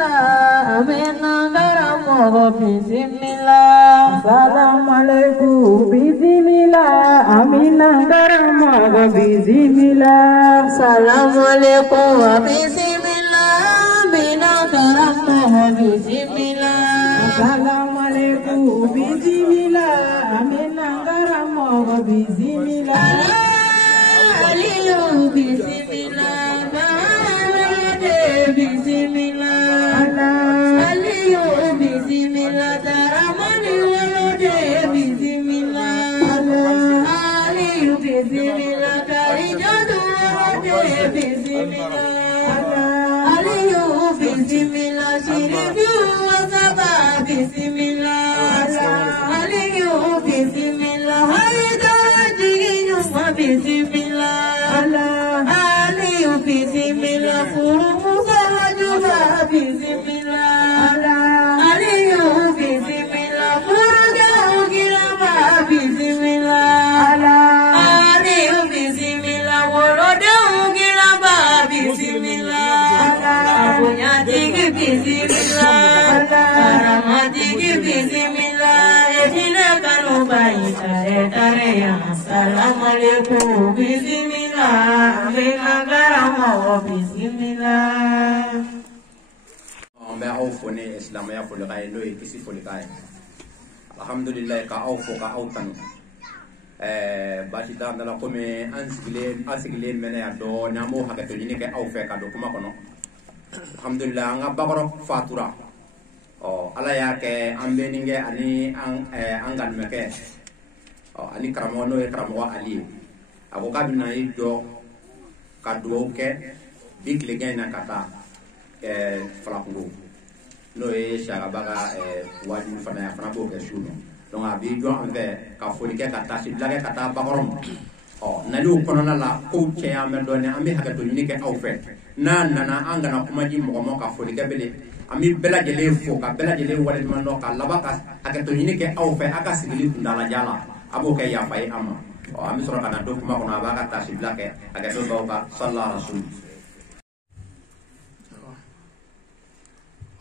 bismillah amena garamo bismillah assalamu alaikum bismillah amena garamo bismillah assalamu alaikum bismillah amena garamo bismillah assalamu alaikum bismillah amena garamo bismillah aliyu bismillah bismillah aliyu bismillah taramani walode bismillah aliyu bismillah karijadu walode bismillah aliyu bismillah shirifu wasaba bismillah aliyu bismillah haida jinu bismillah aliyu bismillah bismillah aliyu bismillah furga ugirama bismillah aliyu bismillah woloda ugirama bismillah bunyatiki bismillah karamatiki bismillah edina kanubaita etareya assalamu alaikum bismillah amena garamo bismillah be aw fone islamaya fo lagay no e kisi fo lagay alhamdulillah ka aw fo ka aw tan bati da na ko me ansigle mena ya do nyamo hakato ni ke aw fe ka do kuma kono alhamdulillah nga bagoro fatura o ala ya ke ambe ninge ani angal meke o ani karamo no e karamo ali ako kabina yi do ka do ke big legenda kata falakungo no e sharabaga waju fana fana bo ke shuno donc abi jo anve ka foli ke kata si blage kata bakorom o nalu kono na la ko che amel do ne ambi haga to ni ke aw fe na nana angana kuma ji mo ka foli ke bele ami bela jele fo ka bela jele wale man no ka labaka haga to ni ke aw fe aka sigili ndala jala abo ke ya fay ama o ami soro kana do kuma kono abaga ta si blage haga to do ka sallallahu rasul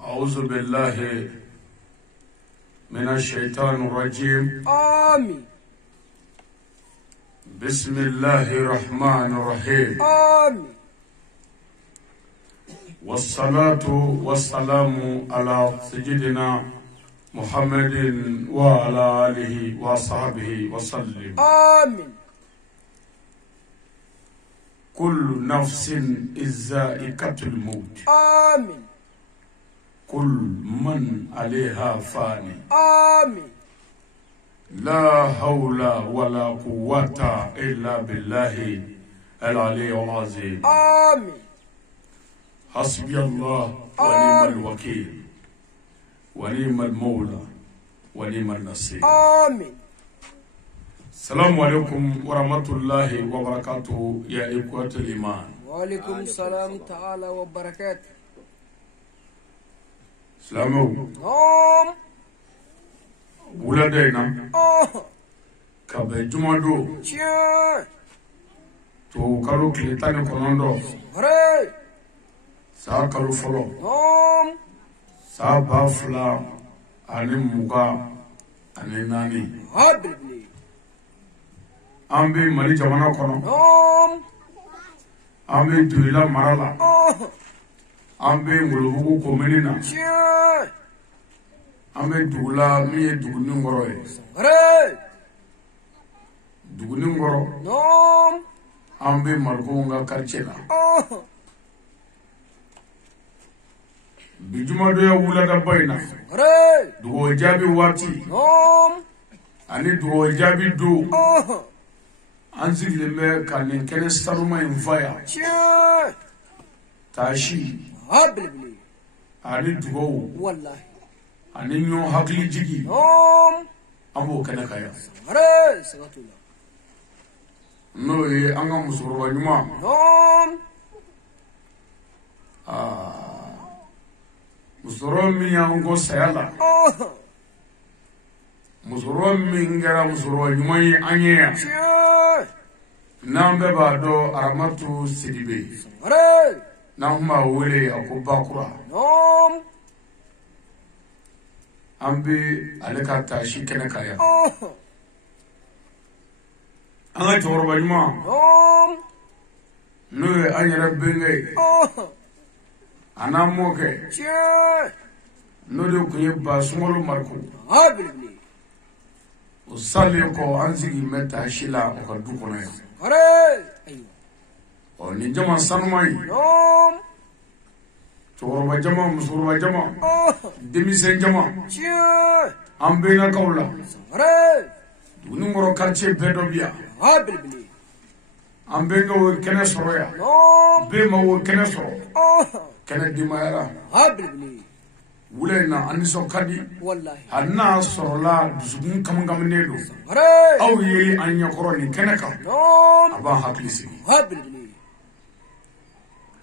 أعوذ بالله من الشيطان الرجيم آمين بسم الله الرحمن الرحيم آمين والصلاة والسلام على سيدنا محمد وعلى آله وصحبه وسلم آمين كل نفس ذائقة الموت آمين كل من عليها فاني آمين لا حول ولا قوة إلا بالله العلي العظيم آمين حسبي الله ونعم الوكيل ونعم المولى ونعم النصير آمين السلام عليكم ورحمة الله وبركاته يا إخوة الإيمان. وعليكم السلام تعالى وبركاته. سلامو نعم ولدينا كابي جمادو شيء تو كارو كليتاني كونوندو هري سا كارو فلو نعم سا بافلا أني موغا أني ناني هابلي أمبي مالي جوانا كونو نعم أمبي دويلا مرالا ambe ngulubugu komenina شيء ambe dugula miye duguni ngoro e هري duguni ngoro نعم ambe marko nga karchela bijuma do ya wula da bayna هري dugo jabi wati نعم ani dugo jabi do anzile me kanin kene staruma invaya شيء tashi هابلي ani dugo والله ani nyo hakli jigi نعم ambo kana kaya هري سغتولا no e anga musoro nyuma نعم musoro mi yango sayala musoro mi ngara musoro nyuma yi anye شيء nambe ba do aramatu sidibe هري نعم ولي أكو باكورا نعم أمبي عليك تاشي كنكايا أنا تورب جماعة نعم نوي أني ربيني أنا موكي نودو كي باسمولو ماركو هابلبلي وصليكو أنزيكي متى شيلا وكدوكونا هري أيوة ونجمع سنماي نعم تورب جماعة مسورب جماعة دميسين جماعة أمبينا كولا هري نمرو كارتشي بدوبيا هابلبلي أمبينا وكنا سرويا نعم بيما وكنا سرو كنا ديمايرا هابلبلي ولينا أنيسو كادي والله هنا سرولا دسبون كمان نيلو هري أو يلي أن يقروني كنكا نعم أبا حقليسي هابلبلي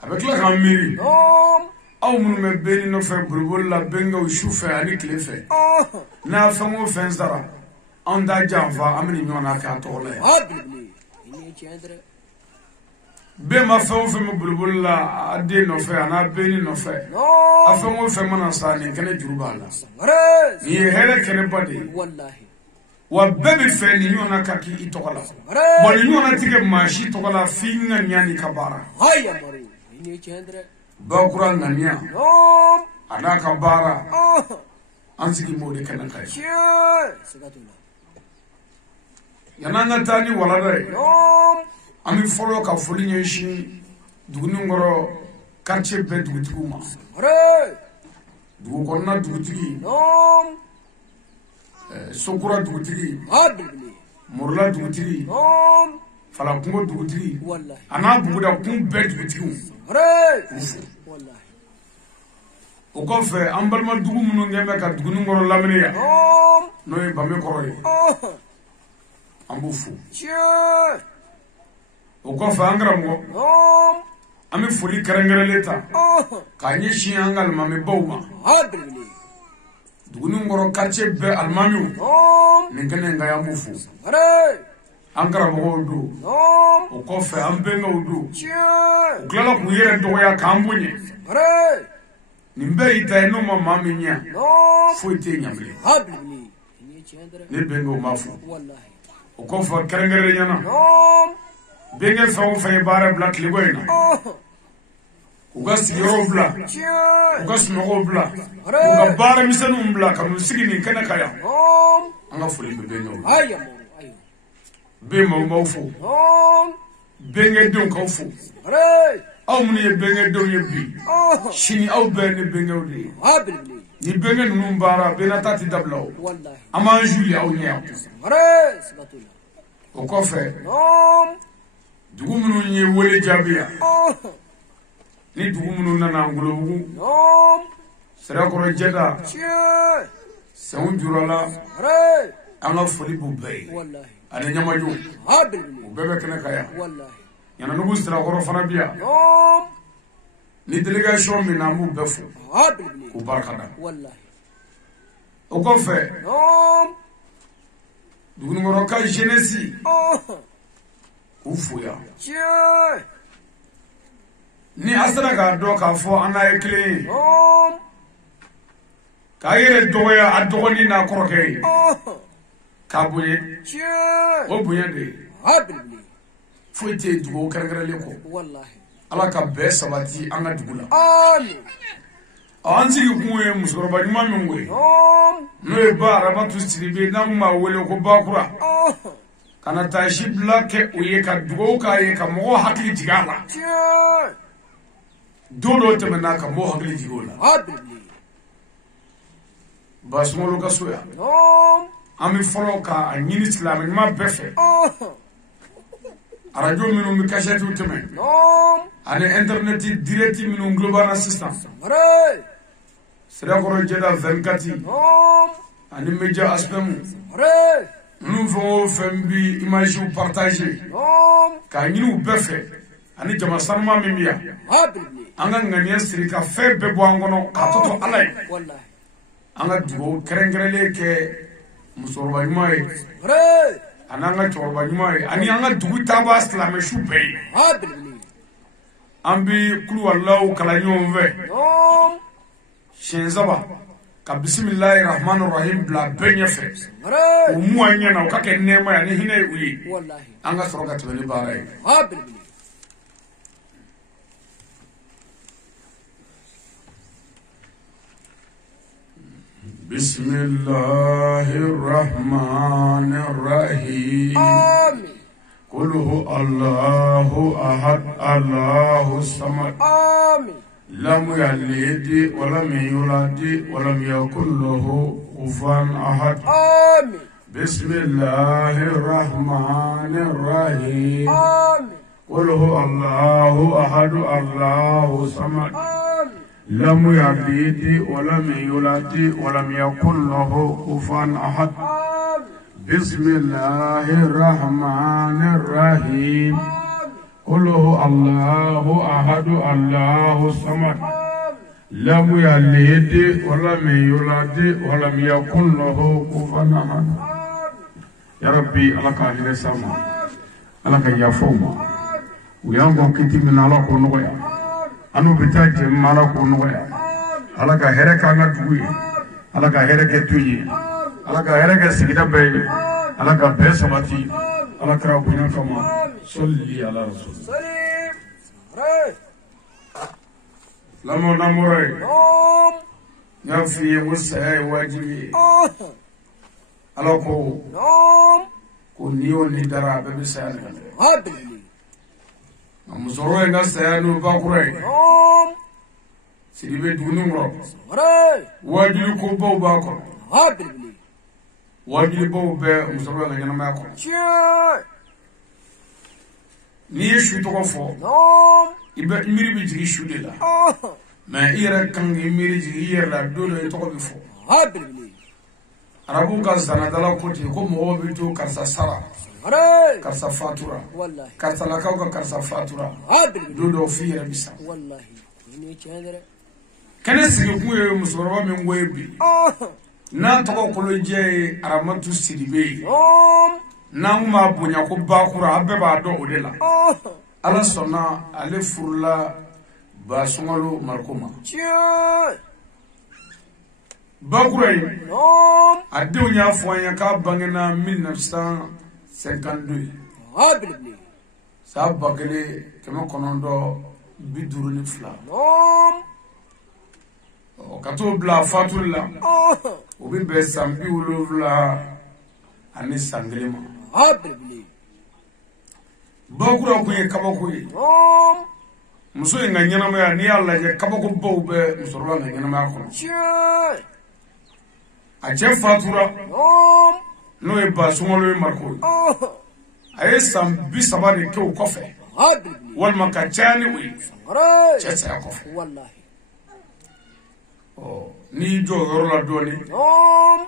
أبكلا كاميري نعم أو من مبيني نفع بربولا بينغا وشوفة يعني كليفة نافعو فنزدارا أندا جانفا أمني نيونا كاتولا هابلبلي إني جندر بما فهم في بربولا أدي نفع أنا بيني نفع نعم أفهمو في مناساني كنا جروبالا هري يهلا كنا بدي والله وبابي فني نيونا كاكي إتوكلا هري بل نيونا تيجي ماشي توكلا فينا نياني كبارا هيا مرو إني جندر باكورا نانيا نعم أنا كبارا أنسيكي مودي كنا كاي سكتولا yananga tani wala dai نعم ami folo ka foli nyeshi duguni ngoro quartier be dugutigu ma هري dugu konna dugutigi نعم sokura dugutigi هابلبلي morla dugutigi نعم fala kungo dugutigi والله ana buguda kun be dugutigu هري والله o kɔfɛ an balima dugu minnu kɛn bɛ ka duguni ngoro lamini ya نعم n'o ye bame kɔrɔ ye an b'u fo o kɔfɛ an karamɔgɔ نعم an bɛ foli kɛrɛnkɛrɛnlen ta k'a ɲɛsin an ka alimamibaw ma هابلبلي duguni ngoro quartier bɛɛ alimamiw نعم nin kɛnɛ in kan an b'u fo هري an karamɔgɔw don نعم o kɔfɛ an bɛnkɛw don u هري tilala k'u yɛrɛ dɔgɔya k'an bonya nin bɛɛ y'i ta ye n'o ma maa min ɲɛ نعم foyi tɛ ɲɛ bilen هابلبلي إني جندر ne bɛnkɛw m'a fo والله o kɔfɛ kɛrɛnkɛrɛnnenya na نعم bɛnkɛ fɛn o fɛn ye baara bila tilekoɔ in na u ka sigiyɔrɔw bila u ka sunɔgɔw bila u ka baara misɛnninw bila ka n'u sigi nin kɛnɛ kan yan نعم an ka foli bɛ bɛnkɛw ye هيا مرو أيوة bɛn maaw b'aw fo نعم bɛnkɛdenw k'aw fo هري aw minnu ye bɛnkɛdenw ye bi sini aw bɛɛ ni bɛnkɛw de ye هابلبلي ni bɛnkɛ ninnu baara bɛɛ na ta ti dabila o والله an b'an juli aw ɲɛ yan هري سكتولا o kɔfɛ نعم dugu minnu ye wele jaabi yan ni dugu minnu nana ngolobugu نعم sirakɔrɔ jɛda sɛnw jurala هري an ka foli b'u bɛɛ ye والله ani ɲamajo هابلبلي u bɛɛ bɛ kɛnɛ kan yan والله ɲananugu sirakɔrɔ fana bi yan نعم ni délégation min na an b'u bɛɛ fo هابلبلي k'u barika da والله o kɔfɛ نعم dugunikɔrɔ ka jeunesse k'u fo yan ni a sera k'a dɔn k'a fɔ an n'a ye kelen ye نعم k'a yɛrɛ dɔgɔya a dɔgɔnin n'a kɔrɔkɛ ye k'a bonya o bonya de ye هابلبلي foyi tɛ yen dugawu kɛrɛnkɛrɛnlen kɔ والله ala ka bɛɛ sabati an ka dugu la آمين an sigi kun ye musokɔrɔba ɲuman min ko ye نعم n'o ye ba arabatu siribe n'an kun b'a wele ko bakura ka na taa si bila kɛ o ye ka dugawu k'a ye ka mɔgɔw hakili jigin a la don dɔw tɛmɛna ka mɔgɔw hakili jigin o la هابلبلي ba sunkalo ka so yan نعم an bɛ fɔlɔ k'a ɲini silamɛ ɲuman bɛɛ fɛ arajo minnu bɛ kasɛtiw tɛmɛ نعم ani interinɛti dirɛti minnu global sisan هري sirakɔrɔ jɛda 24 نعم ani media aspɛmu هري ninnu fɛn o fɛn bi imajiw partage نعم k'a ɲini u bɛɛ fɛ ani jama sanuma min bɛ yan هابلبلي an ka ŋaniya siri ka fɛn bɛɛ bɔ an kɔnɔ k'a tɔtɔ ala ye والله an ka dugawu kɛrɛnkɛrɛnlen kɛ musokɔrɔba ɲuman ye هري ani an ka cɛkɔrɔba ɲuman ye ani an ka dugu taabaa silamɛ su bɛɛ ye هابلبلي ambi kulu wallahu kala nyomve shenzaba ka bismillahir rahmanir rahim bla benye fe umu anya na ukake nema ya ni hine uyi wallahi anga soroka tibeli barai bismillahir rahmanir rahim amin قل هو الله أحد الله الصمد آمين لم يلد ولم يولد ولم يكن له كفوا أحد آمين بسم الله الرحمن الرحيم آمين قل هو الله أحد الله الصمد آمين لم يلد ولم يولد ولم يكن له كفوا أحد بسم الله الرحمن الرحيم قل هو الله أحد الله الصمد لم يلد ولم يولد ولم يكن له كفوا أحد يا ربي لك أهل السماء لك يا فوما ويانكم كتير من الله كونويا أنو بتاج مالا كونويا لك هرك أنا توي لك هرك توي لك هرك سيدا بي لك بسماتي لك ربنا كما صلي على رسول سليم ري لما نمري نوم نفي وسعي واجبي ألاكو نوم كونيو ندرا ببسان هابلي أمزروي نسيانو باكوري نوم سيدي دونو ري واجبي كوبو باكور هابلي واجبي بو بي أمزروي نجنا ماكو شيء ni shu to fo نوم ibe miri bi jigi shu de la ma ira kan miri jigi yer la do le to bi fo هابلي arabu ka sana dala ko ti ko mo bi to karsa sara ري karsa fatura والله karsa la ka karsa fatura هابلي do do fi yer bisa والله ni chandra kene sigi ku e musoro mi ngoy bi na to ko lo je aramatu sidibe نوم na ma bunya ko bakura abbe ba do odela ala sona ale furla ba sungalo markuma شيء bakura yi نوم adew nya fonya ka bangena 1952 هابلي sa bakele kema konondo biduru ni fla نوم o kato bla fatulla o bi be sambi ulovla ani sanglema هابلي bakura ku ye kabako ye نوم muso nga nyanama ya ni alla je kabako bo be musorwa nga nyanama ko شيء a je fatura نوم no e ba sungolo e marko ay sambi sabani ke o kofe هابلي wal makachani wi ري chesa kofe والله o ni jo yorola doni نوم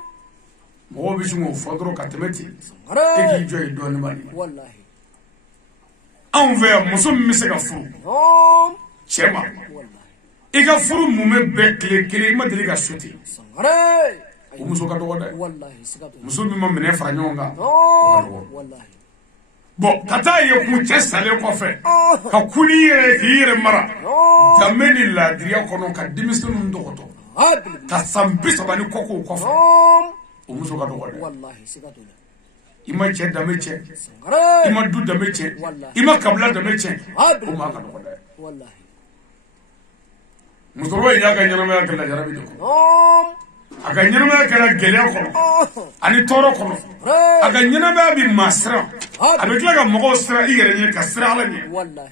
mo bi sungo fodro katemeti e ري ki jo e doni bani والله an ve muso mi se ka furu نوم chema والله e ka furu mume be kle ma deli ka shuti ري o muso ka dogo dai والله سكتوا muso mi ma mene fara nyonga نوم والله bo kata ye ku chesale kofe ka kuni ye hire mara dameni la diriya kono ka dimisunu ndogoto هابلي ka sambi sabani koko kofe نوم o muso ka dogo dai والله سكتوا ima che dame che ري ima du dame che ima kabla dame che o ma ka dogo dai والله muso ro ya ga nyama ya kala jarabi de ko نوم aga nyama ya kala gele kono ani toro kono ري aga nyama bi masra abi kila ga mogo sra igere nye ka sra ala nye والله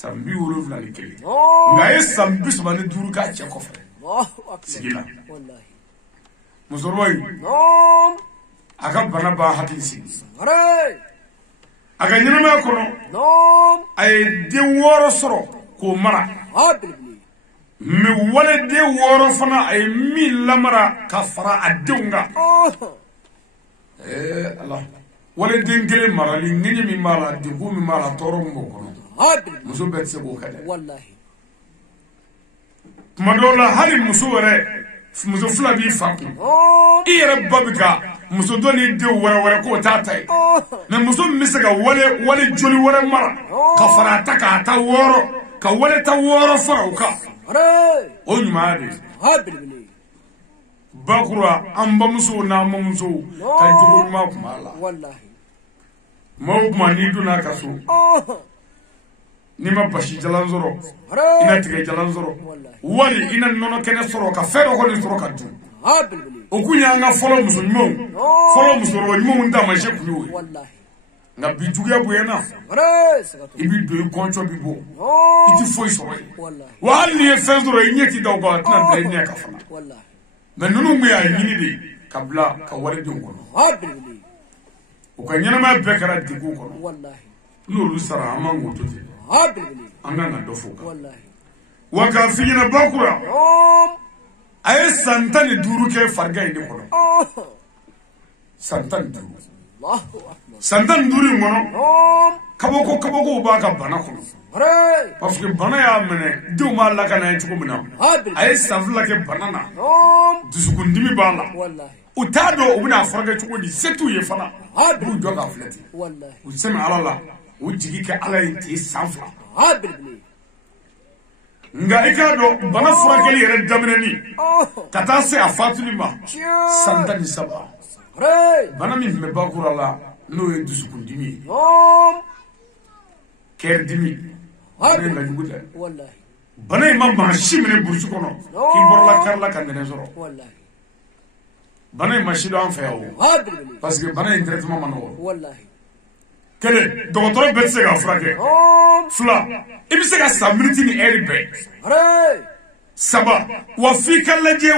sambi wolo vla ni kele نوم nga ye sambi sabani duru ka che kofe الله أكبر sigila والله muso ro yi نوم aga bana ba hakili sigi ري aga nyama ya kono نوم ay de woro soro ko mara هابلي me wale de woro fana ay mi lamara ka fara adunga Allah wale den gele marali ngene mi mala de bu mi mala toro mo kono هابلي muso bet se bo kale والله madola hali muso wore muso fula bi faku نوم iyere babika muso doni de wore wore ko tatai me muso misega wale joli wore mara ka fara ta ka ta woro كولة ورفع وكا ونماري هابل بكرة أم بمسو نام بمسو كيجون ما كمالا والله ما ما نيدونا كسو نما بشي جلان زرو إنا تيجي جلان زرو والله إنا نونو كنا سرو كفرو كل سرو كدو هابل okunya nga follow musulmo mo nda ma shekuyo والله nga bijuga buyena ibi do koncho bibo iti foi so والله wa ali efezro inyeti do go atna blenya ka fana والله menunu mu ya yini de kabla ka wale de ngono هابل ukanyana ma bekara digu kono والله nulu sara amango to هابل anga na dofuka والله waka fiyina bakura ay santani duru ke farga inde kono santani duru الله أكبر santani duru ngono kaboko ba ka bana kono parce que bana ya mene diw ma la kana chuko mina ay savla ke banana dusukundimi bala والله utado ubina farga chuko di setu ye fana bu joga fleti والله usema alala ujigi ke ala inti sanfa هابل nga ikado bana furakeli yere daminani kata se afatuli ma santani saba bana min me bakura la no e dusukundimi kerdimi bana nga jugude والله bana ma ma shimene bursu kono ki borla karla kandene zoro والله bana ma shido an fa yawo هابل parce que bana traitement mano والله kele docteur bet se ga frake fla ibi se ga samriti ni eri be saba wa fika laje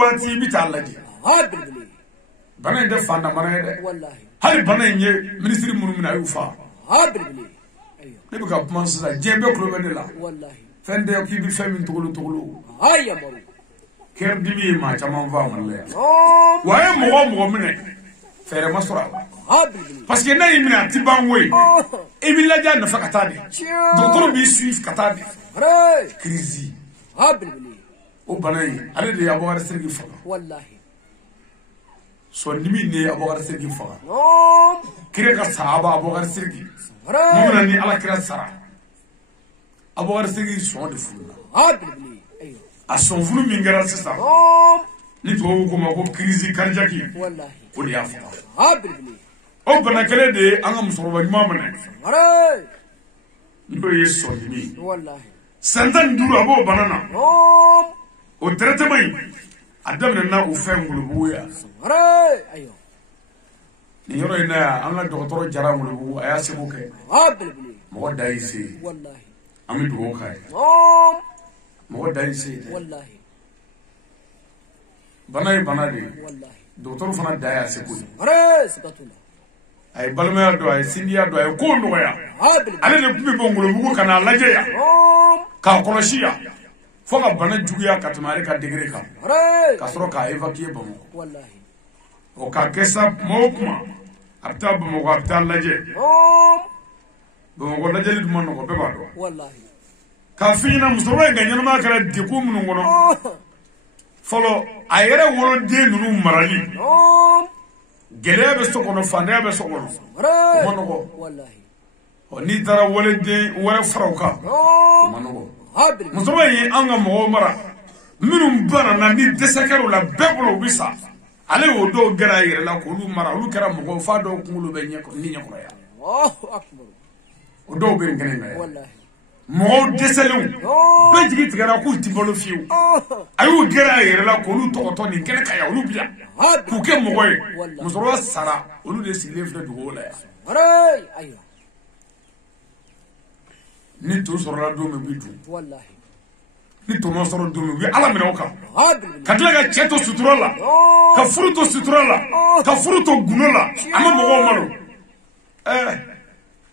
wati bi ta laje هابل bana inde fanda mana de والله hali bana nye ministre munu mina yufa هابل ايوه ne ka kuma sala jembe ko be la والله fende ki bi fami tugulu هيا مرو ker dimi ma chama va malle waye mo mine fere masura هابل parce que na yimina tiban we ibi laja na fakata de docteur bi suif kata de crise هابل o banay ale de abo gar sergi fa والله so nimi ne abo gar sergi fa kire ka sahaba abo gar sergi mo ni ala kira sara abo gar sergi so de fu هابل ايوه ason fu mi ngara sisa ni to ko ma ko crise cardiaque والله o de afa هابل o bana kele de anga musoroba nyuma mane ndo ye so nimi والله santan duru abo banana o traitement adamna na o fe ngulubu ya ايوه ni yoro ina anga docteur jara ngulubu aya sebo ke هابل mo dai se والله ami duwo kai mo dai se والله banade والله docteur fana daya se ko سكتنا ay balmaya do ay sindiya do ay ko ndo ya هابل ale ne kuma bo ngulubu kana laje ya ka koloshiya fo ka bana juguya ka tumare ka degré ka ka soro ka évacuer bamo والله o ka kesa mo kuma apta bamo ko apta laje bamo ko laje li dum no ko be ba do والله ka fina musoro ga nyana ma kala de ko mun ngono folo ayere woro de nunu marali gelebe sokono fande be sokono monogo والله o ni tara wole de wala farauka monogo هابل musoro yi anga mo mara minum bana na ni desakaru la beblo bisa ale o do gara yere la ko lu mara lu kara mo fa do kungulu be nyako ni nyako ya الله اكبر o do be ngene na والله mo deselu be jigi tigara ku tibolo fiu ayu gara yere la ko lu to ni kene kaya lu biya هابل ku ke mo goy musoro sara olu de sile fle du hola ya ايوه ni to soro la do me bitu والله ni to mo soro do me wi ala me oka هابل katla ga cheto sutrola ka fruto sutrola ka fruto gunola ama mo go malo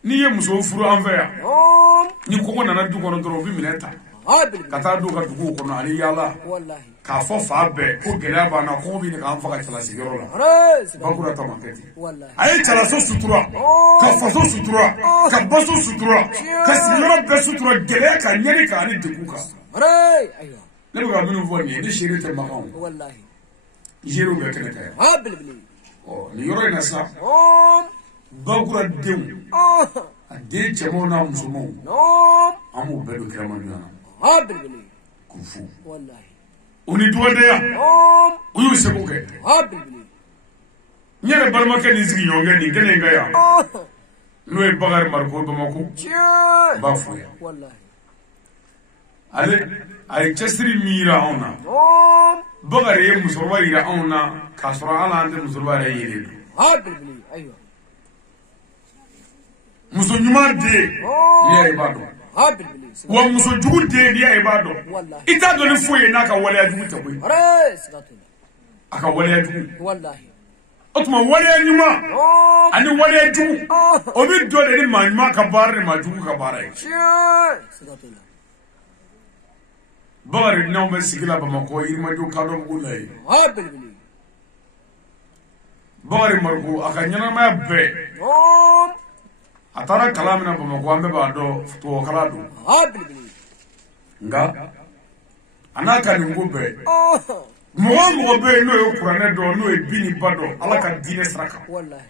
ni ye muso furu an fa ya ni ko nana du kono doro bi mineta هابل kata du ka dugu kono ali yala والله ka fo fa be ko gele ba na ko bi ni ka an fa ka tala sigiro la bakura ta makati والله ay tala so sutura ka fo so sutura ka baso sutura ka sigiro be sutura gele ka nyeri ka ni dugu ka ايوه ne ga minu vo ni ni shiri te makon والله jero be kene ka هابل o ni yoro ina sa bakura dew a de chemo na musumo amu bedo kiraman yana ha bilbili kufu wallahi uni duwadeya uyu sebuke ha bilbili nyere barmake ni zigi yonge ni gene ngaya noy bagar marko bamako bafuya wallahi ale ay chestri mira ona bagar ye musorwa ira ona kasra ala ande musorwa ra yele ha bilbili aywa muso nyuma de ni ibado ha bilbili wa muso jugu de ni ibado ita do ni fuye naka wala jugu ta boy are sikatula aka wala jugu wallahi otuma wala nyuma ani wala jugu obi do de ni manuma ka bar ni majugu ka barai sikatula bari naw me sigila bamako yirma jo kado bulay ha bilbili bari marko aka nyana ma be atara kalamina bamako ambe ba do to kala do ha bilbili nga anaka ni ngube mo be no yo kurane do no e bini bado ala ka dine sraka wallahi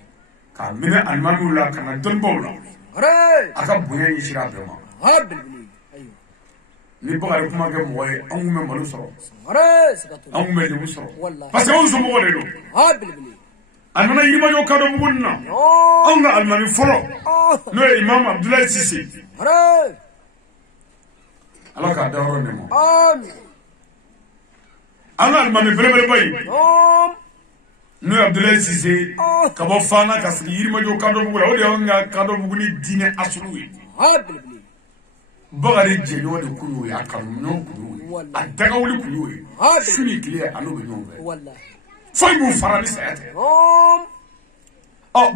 ka mina almanula kana don bawla are aka bunya ni shira be ma ha bilbili aywa ni bari kuma ke moy angu me malu soro are sikatula angu me ni soro wallahi parce que on so mo do ha bilbili anana yima yo kado bugunna anga almani folo no imam abdullah sisi are ala ka dawro ne mo amin ana almani bele bay no abdullah sisi ka bo fana ka sigi yima yo kado bugula o de anga kado buguni dine asuluwi ha bilbili bagari jenyo de kuyo ya kanuno kuyo adaga wuli kuyo suni clear alo be no be wallahi foi bu farani sayate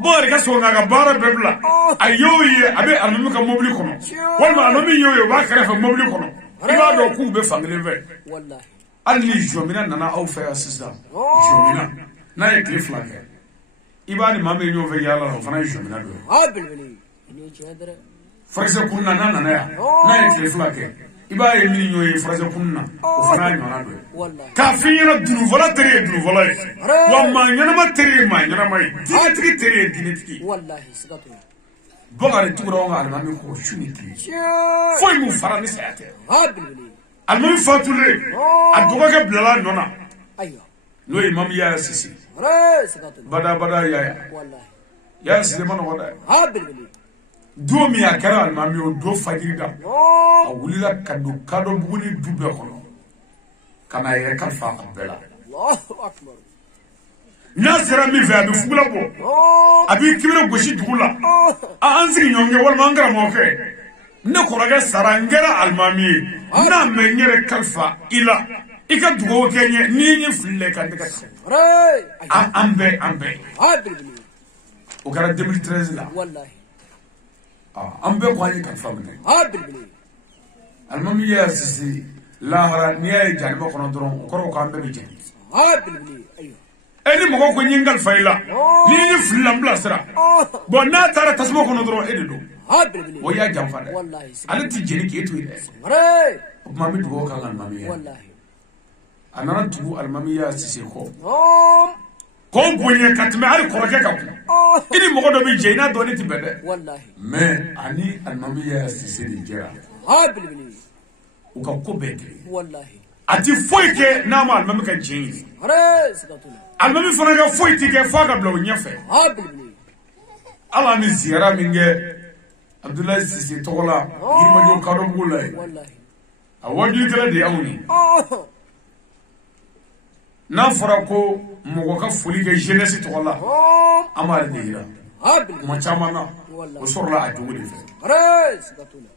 bori ka so nga bara bebla ayoye abe anumi ka mobili kono wala anumi yoyo ba kare fa mobili kono iba do ku be fangle ve wallahi ali jomina nana au fa assistant jomina na e cliff la ke iba ni mame nyo ve yala no fana jomina do ha bilbili ni chadra farse kunna nana ya na e cliff la ke iba e mi nyo e farse kunna o fana nyo do wallahi ka finyana dunu vola wa ma nyana ma tere ma nyana mai dinetiki tere dinetiki wallahi sikatula bogare tugura nga almami ko shuniki foi mu farani sayate ha bilbili almami fatule aduga ke blala nona aywa no imam ya sisi are sikatula bada ya wallahi ya sisi man wada ha bilbili do mi akara almami o do fajirida a wulila kado buguni dubbe kono kana yere kalfa abela allahu akbar nasira mi ve abi fugula bo abi kibira goshi dugula anzi nyonge wal mangara moke ne koraga sarangera almami na menyere kalfa ila ika dugo kenye ni fille kan daga are ambe ha bilbili o gara 2013 la wallahi ambe ko ani kalfa mene ha bilbili almami ya sisi lahara ni ay janima kono doron ko ko ambe bi jeni ha bilbili aywa eni mogo ko nyingal fayla ni flam blasra bon na tara tasmo kono doro ededo ha bilbili o ya jamfade wallahi ala ti jeni ke to ide are mami dugo kan almami ya wallahi anana tugu almami ya sise ko gonye katme ari koroke ka ini mogo do bi jeina do ni tibede wallahi mais ani almami ya sise ni jera ha bilbili o ka ko bede wallahi ati foike na ma almami ka jeini are sikatula almami fana ka foite ke faga blo nyefe ha bilbili ala ni ziyara minge abdullahi sisi togola yirma jo kado bulay wallahi awadi kala de awni na fara ko mogo ka foli ke jeunesse togola amara de hira ha bilbili ma chamana o sorla ajugo de fe are sikatula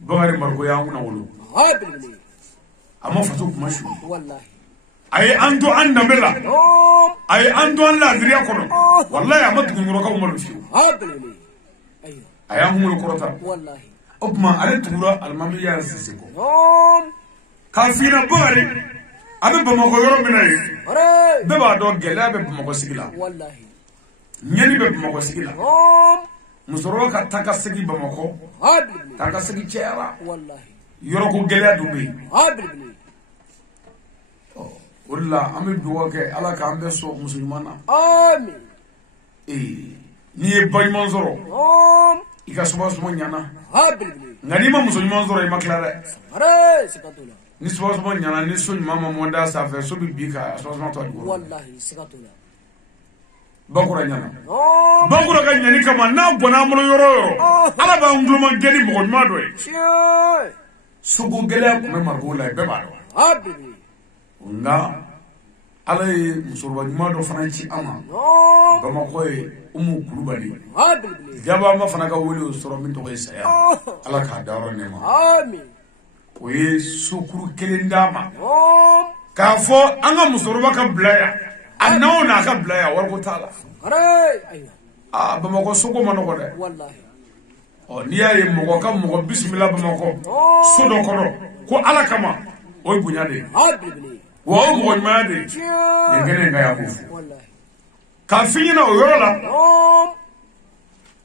bagari margo ya nguna wolo ha bilbili amma fatu kuma shu wallahi ay ando anda mela ay ando an la diriya kono wallahi amma tuguro ka umar fi ha bilbili aywa ay amul korota wallahi opma ale tugura almami ya sisi ko ka fina bagari abe bamako yoro minay are beba do gele abe bamako sigila wallahi nyani be bamako sigila musoro ka taka sigi bamako ha bilbili taka sigi chera wallahi yoro ko gele dubbe ha bilbili wala ami duwa ke ala ka ambe so musulmana amin ni e bay manzoro ika suba suma nyana ha bilbili ngani ma muso ɲuman sɔrɔ i ma tila dɛ Are sikatula. ni sɔgɔsɔgɔ ɲana ni so ɲuman ma mɔnda sanfɛ so bɛ bi ka sɔgɔsɔgɔ tɔ jukɔrɔ Wallahi sikatula. bakura ɲana Oh. bakura ka ɲani kama n'a bɔnna an bolo yɔrɔ o yɔrɔ ala b'an tuloma gɛn ni mɔgɔ ɲuman dɔ ye Tiɲɛ. sogo gɛlɛya tun bɛ mariko la bɛɛ b'a dɔn Habibi. nka ala ye musokɔrɔba ɲuman dɔ fana ci an ma Oh. bamakɔ ye umu kulubali Habibi. jabama fana ka wele o sɔrɔ min tɔgɔ ye saya Oh. ala k'a dayɔrɔ nɛ ma Amin. o ye sokuru kelen d'a ma Oh. k'a fɔ an ka musokɔrɔba ka bila yan a n'aw n'a ka bila yan wariko t'a la Are aywa. bamakɔ soko ma nɔgɔ dɛ Wallahi. n'i y'a ye mɔgɔ ka mɔgɔ bisimila bamakɔ so dɔ kɔrɔ ko ala kama o ye bonya de ye Habibi. wa o mɔgɔ ɲumanya de ye nin Tiɲɛ. kɛnɛ ka y'a ko fɔ Wallahi. k'a f'i ɲɛna o yɔrɔ la Oh.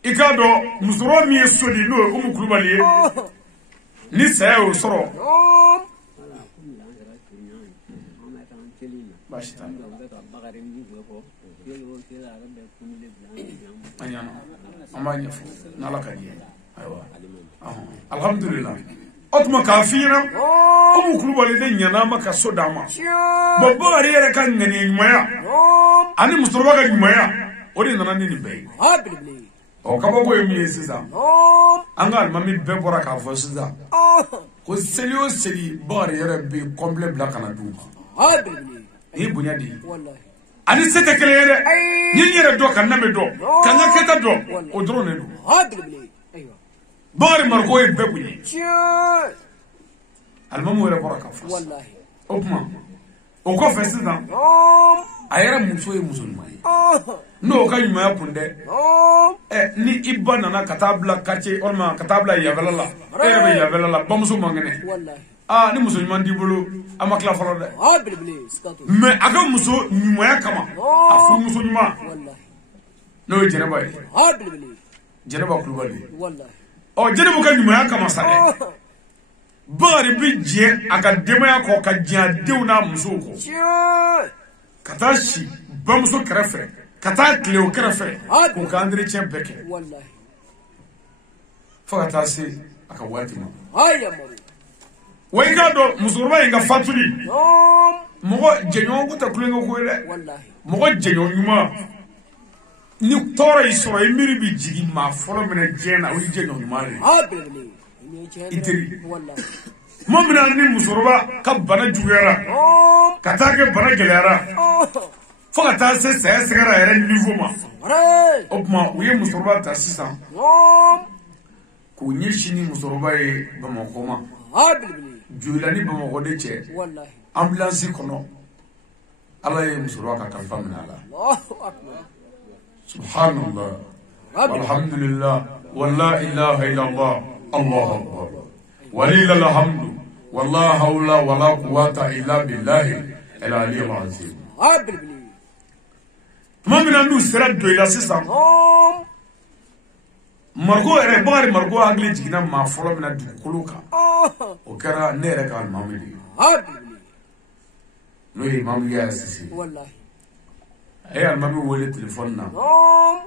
i k'a dɔn musokɔrɔba min ye so di n'o ye umu kulubali ye Oh. ni saya y'o sɔrɔ Oh. baasi t'a la an ɲana an b'a ɲɛfɔ n'ala ka di ye ayiwa alhamdulilah o tuma k'a f'i ɲɛna Oh. umu kulubali de ɲana ma ka so d'a ma Tiɲɛ. bɔn bakari yɛrɛ ka ŋaniya ɲumanya Oh. ani musokɔrɔba ka ɲumanya o de nana ni nin bɛɛ ye Habibi. kabako ye min ye sisan Oh. an ka alimami bɛɛ bɔra k'a fɔ sisan Oh. ko seli o seli bakari yɛrɛ bɛ kɔnpilɛ bila ka na d'u ma Habibi. ni bonya de ye Wallahi. ani se tɛ kelen ye dɛ Ayi. ni n yɛrɛ dɔn ka n lamɛn dɔn ka n ka kɛta dɔn o dɔrɔn de don Habibi. Aywa. bakari mariko ye bɛɛ bonya Tiɲɛ. alimami yɛrɛ bɔra k'a fɔ Wallahi. o tuma o kɔfɛ sisan Oh. a yɛrɛ muso ye muso ɲuman ye Oh. n'o ka ɲumanya kun dɛ Oh. ni i ba nana ka taa bila quartier walima ka taa bila yafɛla la e yɛrɛ bɛ yafɛla la bamuso man kɛnɛ Wallahi. ni muso ɲuman t'i bolo a ma tila fɔlɔ dɛ Habibi. Sikatula. mais a ka muso ɲumanya kama a furumuso ɲuman Wallahi. n'o ye jɛnɛba ye Habibi. jɛnɛba kulubali Wallahi. jɛnɛba ka ɲumanya kama sa dɛ Oh. bakari bɛ jɛ a ka denbaya kɔ ka jɛn a denw n'a musow kɔ Tiɲɛ. ka taa si bamuso kɛrɛfɛ ka taa tile o kɛrɛfɛ k'u ka entretien bɛɛ kɛ Wallahi. fo ka taa se a ka waati ma Ayamaru. wa i k'a dɔn musokɔrɔba in ka fatuli Oh. mɔgɔ jɛɲɔgɔn ko tɛ kulonkɛ ko ye dɛ Wallahi. mɔgɔ jɛɲɔgɔn ɲuman ni tɔɔrɔ y'i sɔrɔ i miiri bɛ jigin maa fɔlɔ minɛ diɲɛ na o ye jɛɲɔgɔn ɲuman de ye Habibi. i teri Wallahi. tuma min na ni musokɔrɔba ka bana juguyara Oh. ka taa kɛ bana gɛlɛyara Oh. fo ka taa se saya sɛgɛra yɛrɛ niveau ma Are. o tuma u ye musokɔrɔba ta sisan Oh. k'u ɲɛsin ni musokɔrɔba ye bamakɔ ma Habibi. joyila ni bamakɔ de cɛ Wallahi. ambulance kɔnɔ ala ye musokɔrɔba ka kalifa minɛ a la Allahu akbar. subhanallah walhamdulillah wala ilaha illallah allahu akbar walillahil hamdu wala hawla wala quwwata illa billahi al-aliyyil azim Habibi. tuma min na n'u sera doyila sisan Oh. mariko yɛrɛ bakari mariko hakili jiginna maa fɔlɔ min na dugukolo kan Oh. o kɛra ne yɛrɛ ka alimami de ye Habibi. n'o ye imamu yaya sise Wallahi. a ye alimami wele telefɔni na Oh.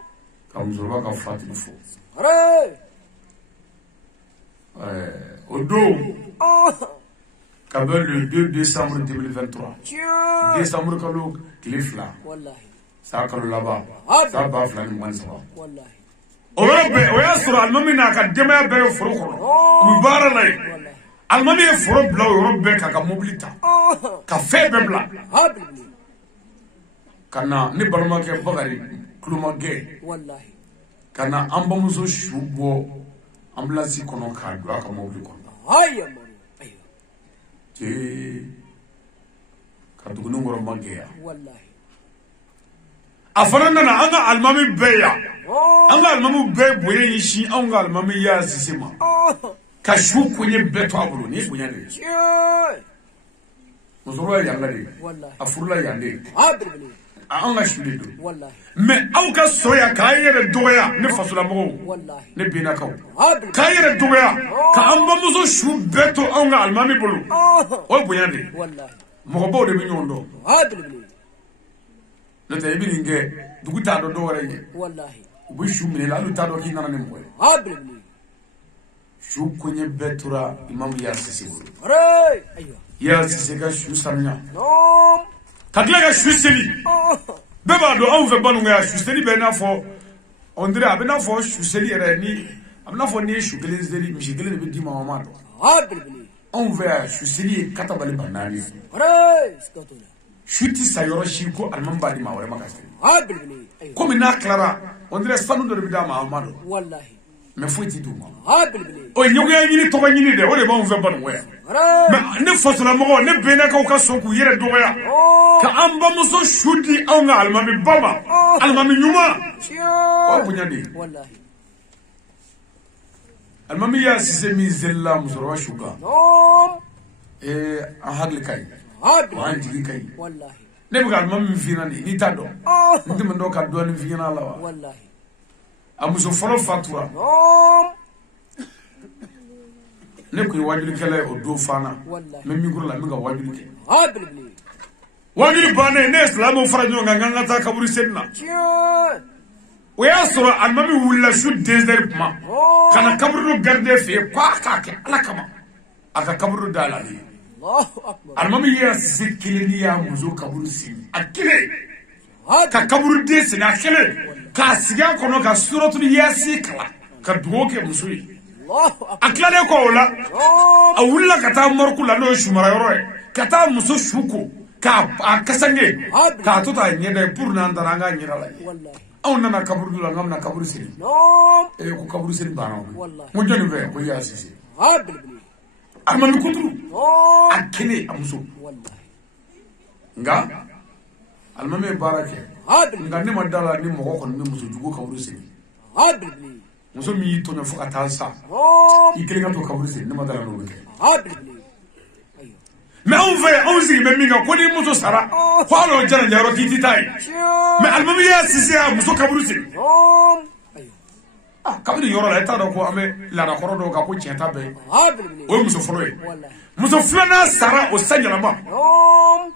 ka musokɔrɔba ka fatili fɔ Are. o don Oh. ka bɛ le 2 décembre 2023 Tiɲɛ. décembre kalo tile fila Wallahi. saa kalo laban saa 2023 Wallahi. o yɔrɔ bɛɛ o y'a sɔrɔ alimami n'a ka denbaya bɛɛ bɛ foro kɔnɔ u bɛ baara la yen Wallahi. alimami ye foro bila o yɔrɔ bɛɛ k'a ka mobili ta Oh. ka fɛn bɛɛ bila Habibi. ka na ne balimakɛ bakari kulomagɛ Wallahi. ka na an bamuso su bɔ ambulance kɔnɔ k'a don a ka mobili kɔnɔ Ayamaru. Aywa. cee ka duguni kɔrɔ ma gɛlɛya Wallahi. a fana nana an ka alimami bɛɛ yan Oh. an ka alimami bɛɛ bonya in sin anw ka alimami y'a sise ma Oh. ka su koɲɛ bɛɛ to a bolo nin ye bonya de ye Tiɲɛ. musokɔrɔba ye yanka de ye Wallahi. a furula yan de ye Habibi. an ka su de don Wallahi. mɛ aw ka sɔn yan k'an yɛrɛ dɔgɔya ne fasolamɔgɔw Wallahi. ne bennakaw Habibi. k'an yɛrɛ dɔgɔya k'an bamuso su bɛɛ to anw ka alimami bolo Oh. o ye bonya de ye Wallahi. mɔgɔbaw de bɛ ɲɔgɔn dɔn Habibi. n'o tɛ i bɛ nin kɛ dugu t'a dɔn dɔwɛrɛ ye Wallahi. u bɛ su minɛ la hali u t'a dɔn k'i nana ni mɔgɔ ye Habibi. su kunye betura imam ya sisi Hooray! Aywa. ya sisi ka su samnya Nom. kadla ka su seli beba do on fe banu ya su seli be na fo on dirait abena fo su seli era ni abena fo ni su gelen seli mi gelen be di mama do Habilbili. on ve su seli katabali banani Hooray! Skatula. shuti sayoro shiko almamba di mawre makasi Habilbili. Aywa. comme na clara on dirait sanu do be da mama do Wallahi. me foti du ma Habilbili. o nyogo ya nyini to nyini de o le ba on ve banu we Hooray! mais ne fasula mo ne bena ka soku yere do ya Oh. ka amba muso shudi au nga almami baba almami nyuma o bunyadi Wallahi. almami ya sise mi zella musoro shuka Nom. an hagli kai Habilbili. wa an jigi kai Wallahi. ne buga almami fina ni ta do Oh. ndi man do ka do ni fina la wa Wallahi. amuso folo fatura Nom. ne ko wajuli kala o do fana Wallahi. me mi gurla mi ga wajuli ke Habilbili. wajuli bane ne islamu farajo nganga ta kaburi sedna Tiens. o ya soro almami wulla shu desert ma Oh. kana kaburu garde fe kwa ka ke ala kama aka kaburu dala ni Allahu akbar. almami ya sikilini ya muzo kaburu sin akile Habilbili. ka kaburu desi na kele ka siga kono ka suratul yasi kala ka dugo ke muso yi Allahu akbar. akilane ko wala Nom. a wulla ka taa morku la no shumara yoro e ka taa muso shuko ka a kasange ka to ta nyede pour na ndara nga nyira la Wallahi. on nana kaburu la ngamna kaburu sin Nom. e ko kaburu sin bana Wallahi. mo joni be ko yasi Habilbili. almami kuturu Nom. akile amuso Wallahi. nga almami barake Habilbili. nga ne madala ni mo ko ni muso jugo kaburu sin Habilbili. muso mi to na fuka ta sa Nom. ikile ka to kaburu sin ne madala no be Habilbili. Aywa. mais on fait on sigi me minga ko ni muso sara ko alo jara jaro kiti tai Tiens. mais almami ya sisi a muso kaburu sin Nom. Aywa. kabiri yoro la eta do ko ame la na koro do ka ko chenta be Habilbili. o muso folo e Wallahi. muso fulana sara o sanyala ma Nom.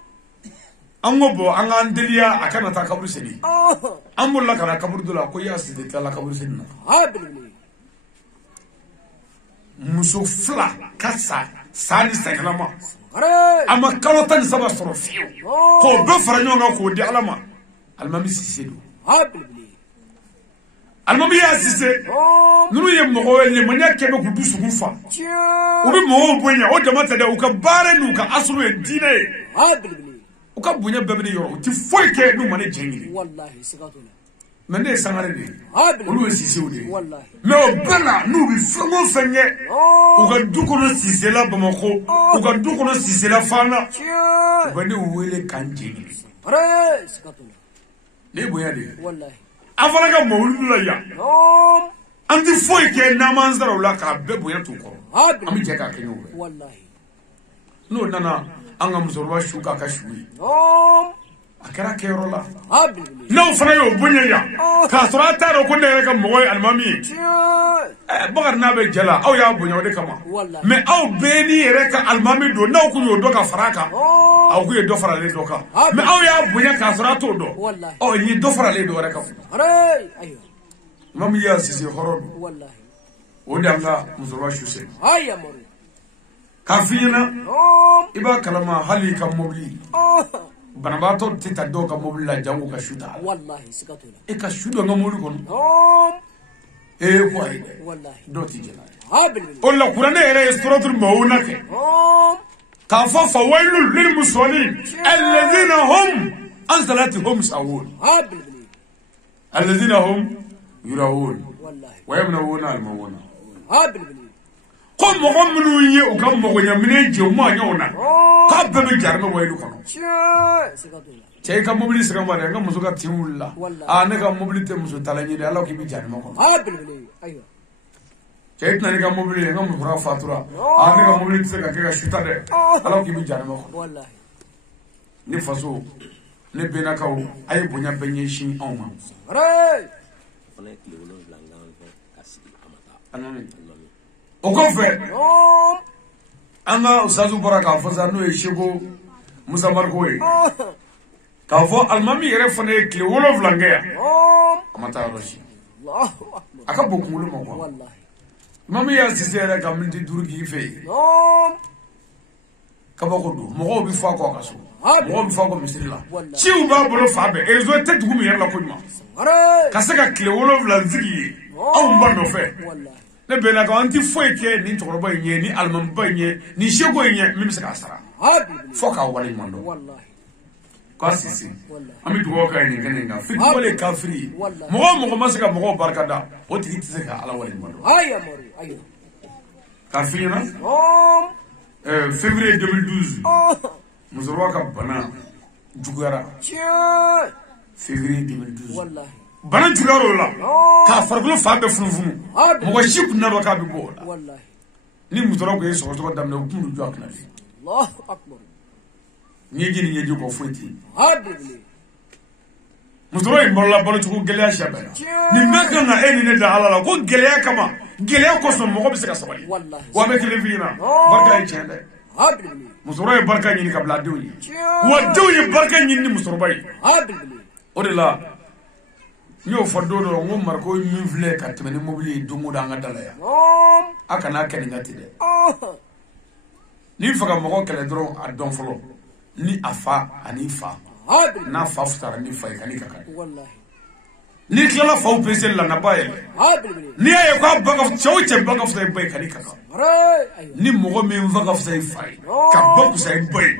an go bo an an deliya akana ta kaburu sin Oh. an bolla kana kaburu do la ko ya sisi ta la kaburu sin na Habilbili. muso fula kasa sani sanyala ma Hooray! ama kalo tan saba soro fiu Oh. ko do fara nyonga ko di alama almami sisi do Habilbili. almami ya sisi Nom. nunu ye mogo le manya kebe ku du sugu fa Tiens. u bi mogo bonya o jama tade u ka bare nu ka asuru e dine Habilbili. u ka bonya bebe yoro ti foy ke nu mane jengi Wallahi. Sikatula. mais ne sangare de Habilbili. olu ye sisi de Wallahi. mais o bela nu bi fengo fenye Oh. u ka du kono sisi la bamako u ka du kono sisi la fana Tiens. u ka ne wele kan jengi Hooray! Sikatula. ne bonya de Wallahi. afara ka mawulu la ya Nom. an ti foy ke na manzara la ka be bonya tu ko an bi Habilbili. je ka kenyo Wallahi. no nana an ka musoroba shu ka shuyi Nom. a kɛra kɛyɔrɔ la Habilbili. n'aw fana y'o bonya ya k'a sɔrɔ a t'a dɔn ko ne yɛrɛ ka mɔgɔ ye alimami ye Tiens. bakari n'a bɛ jɛ la aw y'a bonya o de kama Wallahi. mais aw bɛɛ n'i yɛrɛ ka alimami don n'aw kun y'o dɔn ka fara a kan Oh. aw kun ye dɔ faralen dɔ kan mais aw y'a bonya k'a sɔrɔ a t'o dɔn Wallahi. ɔ n ye dɔ faralen dɔ wɛrɛ kan Hooray! Aywa. mami y'a sisi hɔrɔn don Wallahi. o de y'an ka musokɔrɔba su se Haya maru. k'a f'i ɲɛna Nom. i b'a kalama hali i ka mobili Oh. banabaatɔ tɛ ta dɔw ka mobili la jango ka su ta Wallahi. Sikatula. e ka su dɔ n ka mobili kɔnɔ Nom. ko ayi dɛ Wallahi. dɔw ti jɛna Habilbili. o la kuranɛ yɛrɛ ye suratul mauna kɛ Nom. k'a fɔ fawailul lil musallin alladhina hum an salatihum sahun Habilbili. alladhina hum yurahun Wallahi. wa yamnawuna al-mawuna Habilbili. ko mɔgɔ minnu ye u ka mɔgɔɲaminɛ jɛ ma ɲɔgɔn na Oh. k'a bɛɛ bɛ jarime wailu kɔnɔ Tiens. Sikatula. cɛ i ka mobili sɛgɛn ma dɛ n ka muso ka tin wulila Wallahi. ne ka mobili tɛ muso tala ɲini ala k'i bɛ jarime kɔnɔ Habilbili. Aywa. cɛ i tɛna ne ka mobili ye n ka musokɔrɔba fatura ne ka mobili tɛ se ka kɛ ka suta dɛ ala k'i bɛ jarime kɔnɔ Wallahi. ne faso ne bɛnnakaw a ye bonya bɛɛ ɲɛsin anw ma Hooray! o kɔfɛ Nom. an ka usazu bɔra k'a fɔ sa n'o ye seko musa mariko ye Oh. k'a fɔ alimami yɛrɛ fana ye tile 7 kɛ yan Nom. a ma taa yɔrɔ si Allahu akbar. a ka bon kunkolo ma kuwa Wallahi. mami ya sisera kaminti durgi fe kabako do mo bi fa ko kaso mo bi fa ko misiri la ci u ba bolo fa be ezo te dugu mi yalla ko ma kasaka kile wolo vla zigi aw mba no fe ne be na ko anti foi ke ni toro ba nye ni alman ba nye ni shego nye mi se ka sara fo ka wali mondo wallahi ko sisi ami dugo ka ni kenenga fit wala kafiri mo masaka mo barkada o tigi tise ka ala wali mondo ayo kafiri na février 2012 musoro ka bana jugara février 2012 wallahi bana jugaro la ka farbulo fa be funfunu mo ship na do ka be bo wallahi ni musoro ko yeso to damna kundu jokna Allahu akbar ni gini yeji ko foti musoro imbola balo chugo gelya shabara ni meka na eni ne da halala ko gelya kama gelya ko so mo ko bisaka sabali wa be kelevina barka chende musoro barka ni kabla dewni wa dewni barka ni musoro bay o de la ñoo fa dodo ngom mar ko min vle ka temene mobili dungu da nga dala ya aka na ken ngati de ni faga mo ko kele dro a don folo ni afa ani fa na fa futara ni fa kani kaka wallahi ni kala fa pese la na baye ni ay ko baga chawche baga fa bay kani kaka ni mo min vaga fa ka bagu sai bay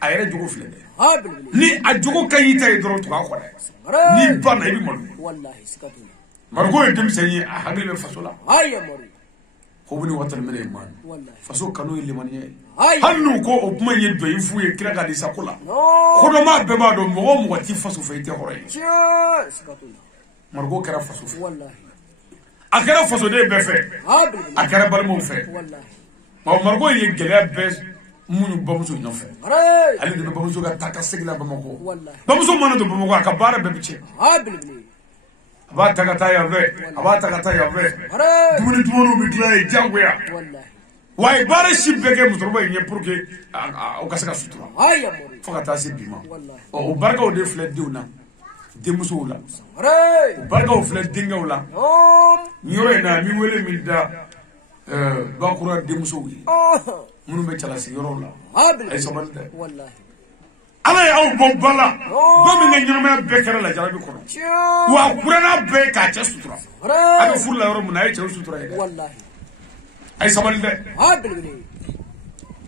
ayre jugo fle de ni ajugo kayita idro to ko ni bana ibi mo wallahi sikatuna margo edem sayi hagle be fasola ayya maru ko buni watal mele man wallahi faso kanu ile man ye hannu ko o kuma ye do yifu ye kira ga di sakula ko do ma be ba do mo ti faso feite hore sikatuna margo kara faso wallahi akara faso de be fe akara bal mo fe wallahi ma margo ye gele be munu bamuso no fe ali de bamuso ga taka segla bamako bamuso mana do bamako ka bara be biche aba taka ta ya ve dumuni bi klay jangwe wallahi way bara shibege mutorba nye pour que o kasaka sutura fo ka ta se bima o barka o de fle diuna de muso la o barka o fle dinga wala nyore na mi wele mi da bakura de muso wi munu be chala si yoro la ay sabande wallahi ala ya o bobbala bami nga nyama be kera la jarabi ko wa kurana be ka cha sutura aga fulla yoro mun ay cha sutura wallahi ay sabande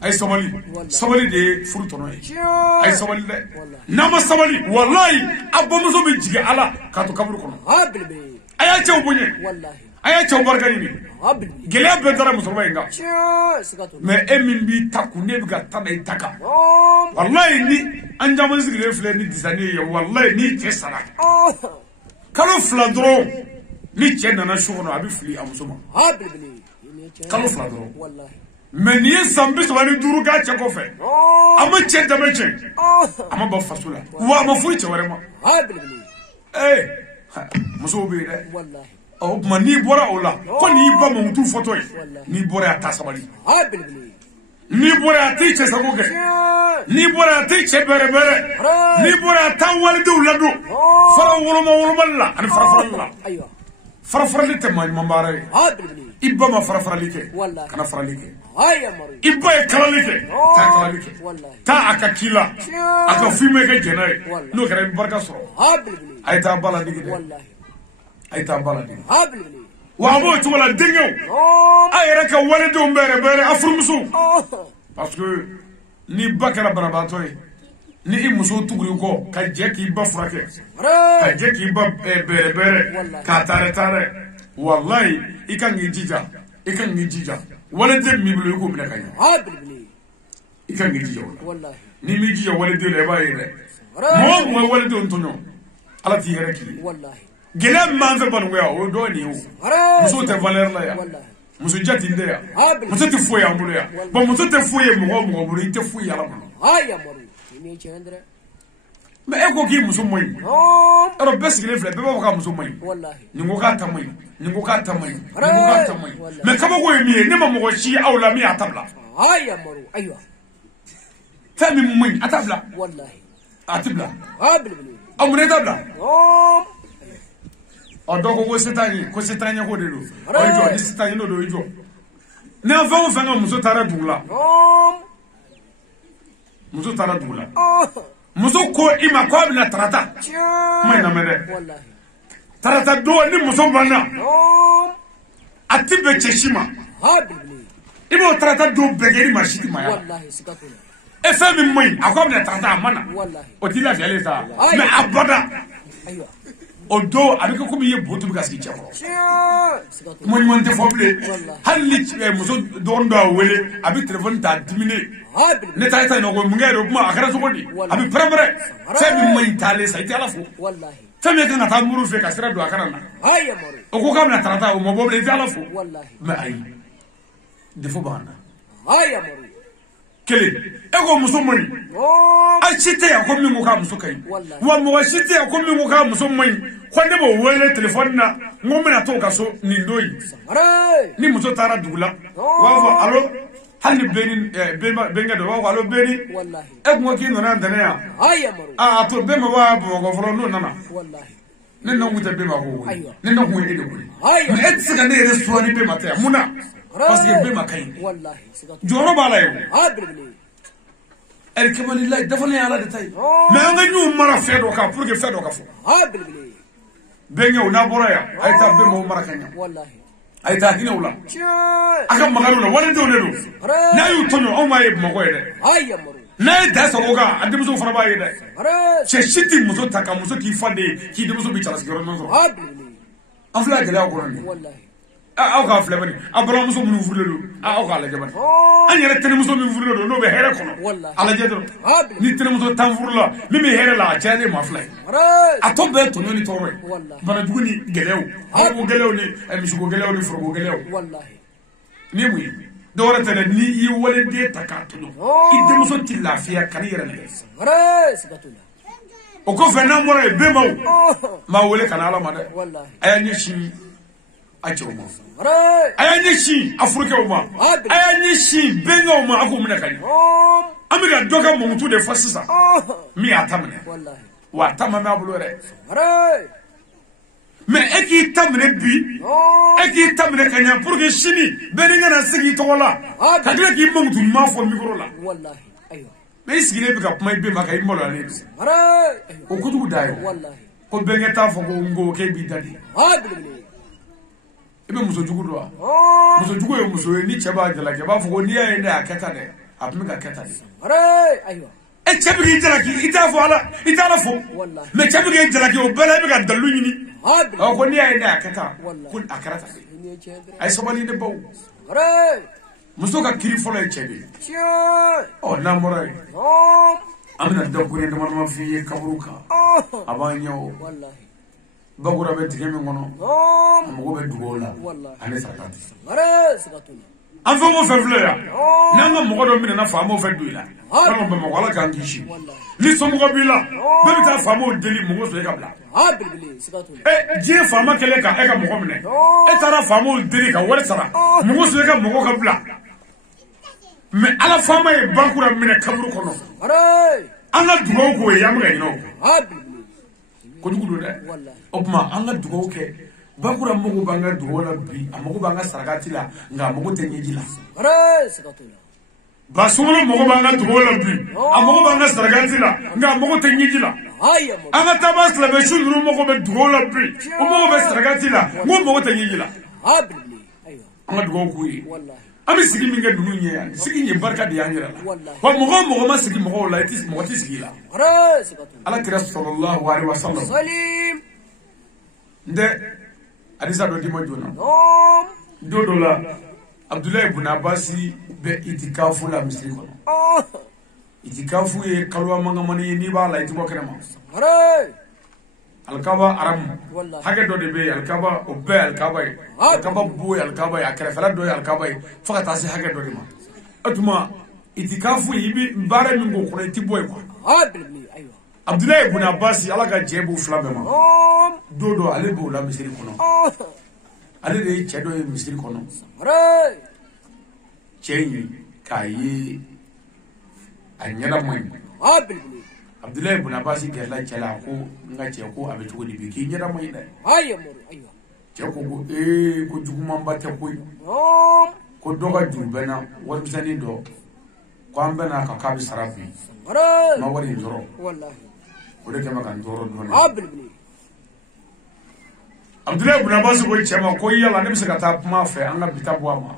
ay sabali de furu tono ay sabande nama sabali wallahi abba muso be jiga ala ka to kabru ko ay cha obunye wallahi aya cha barkani ni gele be dara musorba inga mais emin bi takku ne bi ga tada taka wallahi ni anjama zigile fle ni disani ya wallahi ni che sara kalo fladro ni che nana shugono abi fli amusuma kalo fladro wallahi mais ni sambi so wani duru ga che ko fe ama che dama che ama ba fasula wa ma fu che warema muso be de wallahi o kuma ni bora ola ko ni ba mo mutu photo ni bora ta sabali ni bora ta che sagoge ni bora ta che bere ni bora ta walde ulado fara woloma la an fara aywa fara lite man mambare ibba ma fara like kana fara like ayya maru ibba e kala like ta kala like ta akakila aka fime ke jenare no kare barka so ay ta bala digide wallahi ay ta baladi wa bo to wala dingo ay reka wala do bere afurmusu parce que ni bakara barabatoy ni imuso tuguri ko ka jeki ba furake ka jeki ba bere ka tare wallahi ikan ngijija wala de mi bulu ko mina kanya ikan ngijija wallahi ni mi jija wala de le ba yere mo wala de ontonyo ala ti yere ki wallahi gele manze banwe o do ni o muso te valeur la ya muso jati nde ya muso te foya mbulu ya ba muso te foye mo bulu te foya la mo aya moru ni chendra me eko ki muso moy ero besigile fle be ba ka muso moy wallahi ni ngo ka tamay me kama ko mi ni ma mo shi awla mi atabla aya moru aywa fami moy atabla wallahi atibla amune tabla odogo ko setani ko de do ojo ni setani no do ojo n'a fɛn o fɛn ka muso taara dugu la muso taara dugu la muso ko i ma ko a bɛna tarata kuma in lamɛn dɛ tarata don ni muso banna a ti bɛn cɛ si ma i b'o tarata don bɛɛ kɛ i ma si ti ma ya e fɛn min man ɲi a ko a bɛna tarata a ma na o t'i lafiyalen sa mais a bada o don a bɛ kɛ komi i ye boto bɛ ka sigi cɛ kɔrɔ kuma ɲuman tɛ fɔ bilen hali ni muso dɔgɔnin dɔ y'a wele a bɛ telefɔni ta dimine ne ta yen nɔ ko mun kɛ yɛrɛ o kuma a kɛra cogo di a bɛ pɛrɛn-pɛrɛn fɛn min man ɲi taalen sa i tɛ ala fo fɛn min kan ka taa muru fɛ ka sira don a kana na o ko k'a bɛna tarata o ma bɔ bilen i tɛ ala fo mais ayi défaut b'an na kelen e ko muso man ɲi a si tɛ yan ko min ko k'a muso ka ɲi wa mɔgɔ si tɛ yan ko min ko k'a muso man ɲi ko ne b'o wele telefɔni na n ko n bɛna to ka so nin don in ni muso taara dugu la u b'a fɔ alo hali ni benkɛ dɔ u b'a fɔ alo beni e kun ko k'i nana ntɛnɛn yan a to bɛn ma b'a bamakɔ fɔlɔ n'o nana ne na kun tɛ bɛn ma ko ne na kun ye e de koyi mais e tɛ se ka ne yɛrɛ suwa ni bɛn ma tɛ yan mun na parce que bɛn ma ka ɲi jɔyɔrɔ b'a la yen Alhamdulillah dafa ne ala de tay mais an ga ñu mara fɛ dɔ kan pour que fɛ dɔ ka fɔ benkɛw n'a bɔra yan a ye taa bɛn mɔgɔw mara ka ɲɛ a ye taa hinɛw la a ka magalu la waledenw de don n'a y'u tɔɲɔ anw b'a ye bamakɔ ye dɛ n'a ye da sago kan a denmuso fana b'a ye dɛ cɛ si tɛ muso ta ka muso k'i fa de ye k'i denmuso b'i cɛla sigiyɔrɔ ɲɔgɔn sɔrɔ an filɛ gɛlɛya kɔnɔ nin aw k'a filɛ bani a balimamuso minnu furulen don aw k'a lajɛ bani an yɛrɛ tɛnɛmuso min furulen don n'o bɛ hɛrɛ kɔnɔ a lajɛ dɔrɔn ni tɛnɛmuso tan furula min bɛ hɛrɛ la a cayalen maa fila ye a tɔ bɛɛ tɔɲɔ ni tɔɔrɔ ye banajugu ni gɛlɛyaw awko gɛlɛyaw ni misiko gɛlɛyaw ni foroko gɛlɛyaw ni mun ye dɔwɛrɛ tɛ dɛ ni i ye waliden ta k'a tɔɲɔ i denmuso tɛ lafiya kan'i yɛrɛ lajɛ o kɔfɛ n'an bɔra yen bɛnbaw m'a wele ka na ala ma dɛ a y'a ɲɛsin a cɛw ma a y'a ɲɛsin a furukɛw ma a y'a ɲɛsin benkɛw ma a k'o minɛ ka ɲɛ an bɛ ka dɔ ka mankutu de fɔ sisan min y'a ta minɛ wa a ta ma mɛn a bolo yɛrɛ mais e k'i ta minɛ bi e k'i ta minɛ ka ɲɛ pour que sini bɛɛ ni kana sigi i tɔgɔ la ka tila k'i mankutu ɲuman fɔ micro la mais i sigilen bɛ ka kuma i bɛn ma ka i maloyalen don o kojugu da ye ko benkɛ t'a fɔ ko n ko k'e b'i da di i bɛ muso jugu dɔn wa muso jugu ye muso ye ni cɛ b'a jalaki a b'a fɔ ko n'i y'a ye ne y'a kɛ tan dɛ a tun bɛ ka kɛ tan de e cɛ bɛ k'i jalaki i t'a fɔ ala i t'a ala fɔ mais cɛ bɛ k'i jalaki o bɛɛ la i bɛ ka dalu ɲini ko n'i y'a ye ne y'a kɛ tan ko a kɛra tan de a ye sabali ne baw muso ka kiri fɔlɔ ye cɛ de ye ɔ n'an bɔra yen an bɛna dakuruɲɛ dama-dama f'i ye kaburu kan a b'an ɲɛ o bakura bɛ tigɛ min kɔnɔ a mago bɛ dugawu la ani saraka an fɛn o fɛn filɛ yan n'an ka mɔgɔ dɔ minɛna faamaw fɛ don i la walima bamakɔ ala k'an kisi ni somɔgɔ b'i la bɛɛ bɛ taa faamaw deli mɔgɔ sɔrɔ e ka bila diɲɛ faama kɛlen ka e ka mɔgɔ minɛ e taara faamaw deli ka wari sara mɔgɔ sɔrɔ e ka mɔgɔ ka bila mais ala faama ye bakura minɛ kaburu kɔnɔ an ka dugawu k'o ye an bɛ ka ɲinɛ o kojugu don dɛ o tuma an ka dugawu kɛ bakura mago b'an ka dugawu la bi a mago b'an ka sarakati la nka a mago tɛ ɲɛji la basumalo mago b'an ka dugawu la bi a mago b'an ka sarakati la nka a mago tɛ ɲɛji la an ka taaba silamɛ su ninnu mago bɛ dugawu la bi o mago bɛ sarakati la n ko mago tɛ ɲɛji la an ka dugawu k'u ye an bɛ sigi min kɛ ninnu ɲɛ yan sigi ɲɛ barika de y'an yɛrɛ la wa mɔgɔ o mɔgɔ ma sigi mɔgɔw la mɔgɔ tɛ sigi la ala kira sallallahu alaihi wasallam n tɛ hadisa dɔ d'i ma joona don dɔ la Abdulahi ibn Abbas bɛ itikafu la misiri kɔnɔ itikafu ye kaloya mangamani ye n'i b'a la i tɛ bɔ kɛnɛma alikaba aramu hakɛ dɔ de bɛ yen alikaba o bɛɛ ye alikaba ye alikaba bo ye alikaba ye a kɛrɛfɛla dɔ ye alikaba ye fo ka taa se hakɛ dɔ de ma o tuma itikafu i bɛ baara min k'o kɔnɔ i tɛ bɔ yen quoi Abdulahi ibn Abbas ala ka jɛ b'u fila bɛɛ ma don dɔ ale b'o la misiri kɔnɔ ale de ye cɛ dɔ ye misiri kɔnɔ cɛ in k'a ye a ɲɛda man ɲi Abdulahi ibn Abbas gɛrɛla cɛ la ko n ka cɛ ko a bɛ cogo di bi k'i ɲɛda man ɲi dɛ cɛ ko ko ko jugumanba tɛ koyi ko doga jubena warbisani do ko ambena ka kabi sarabi ma wari ndoro wallahi o de kema kan ndoro do abli Abdullah ibn Abbas ko chema ko yalla ne bisa ta ma fe an ga bitabu ama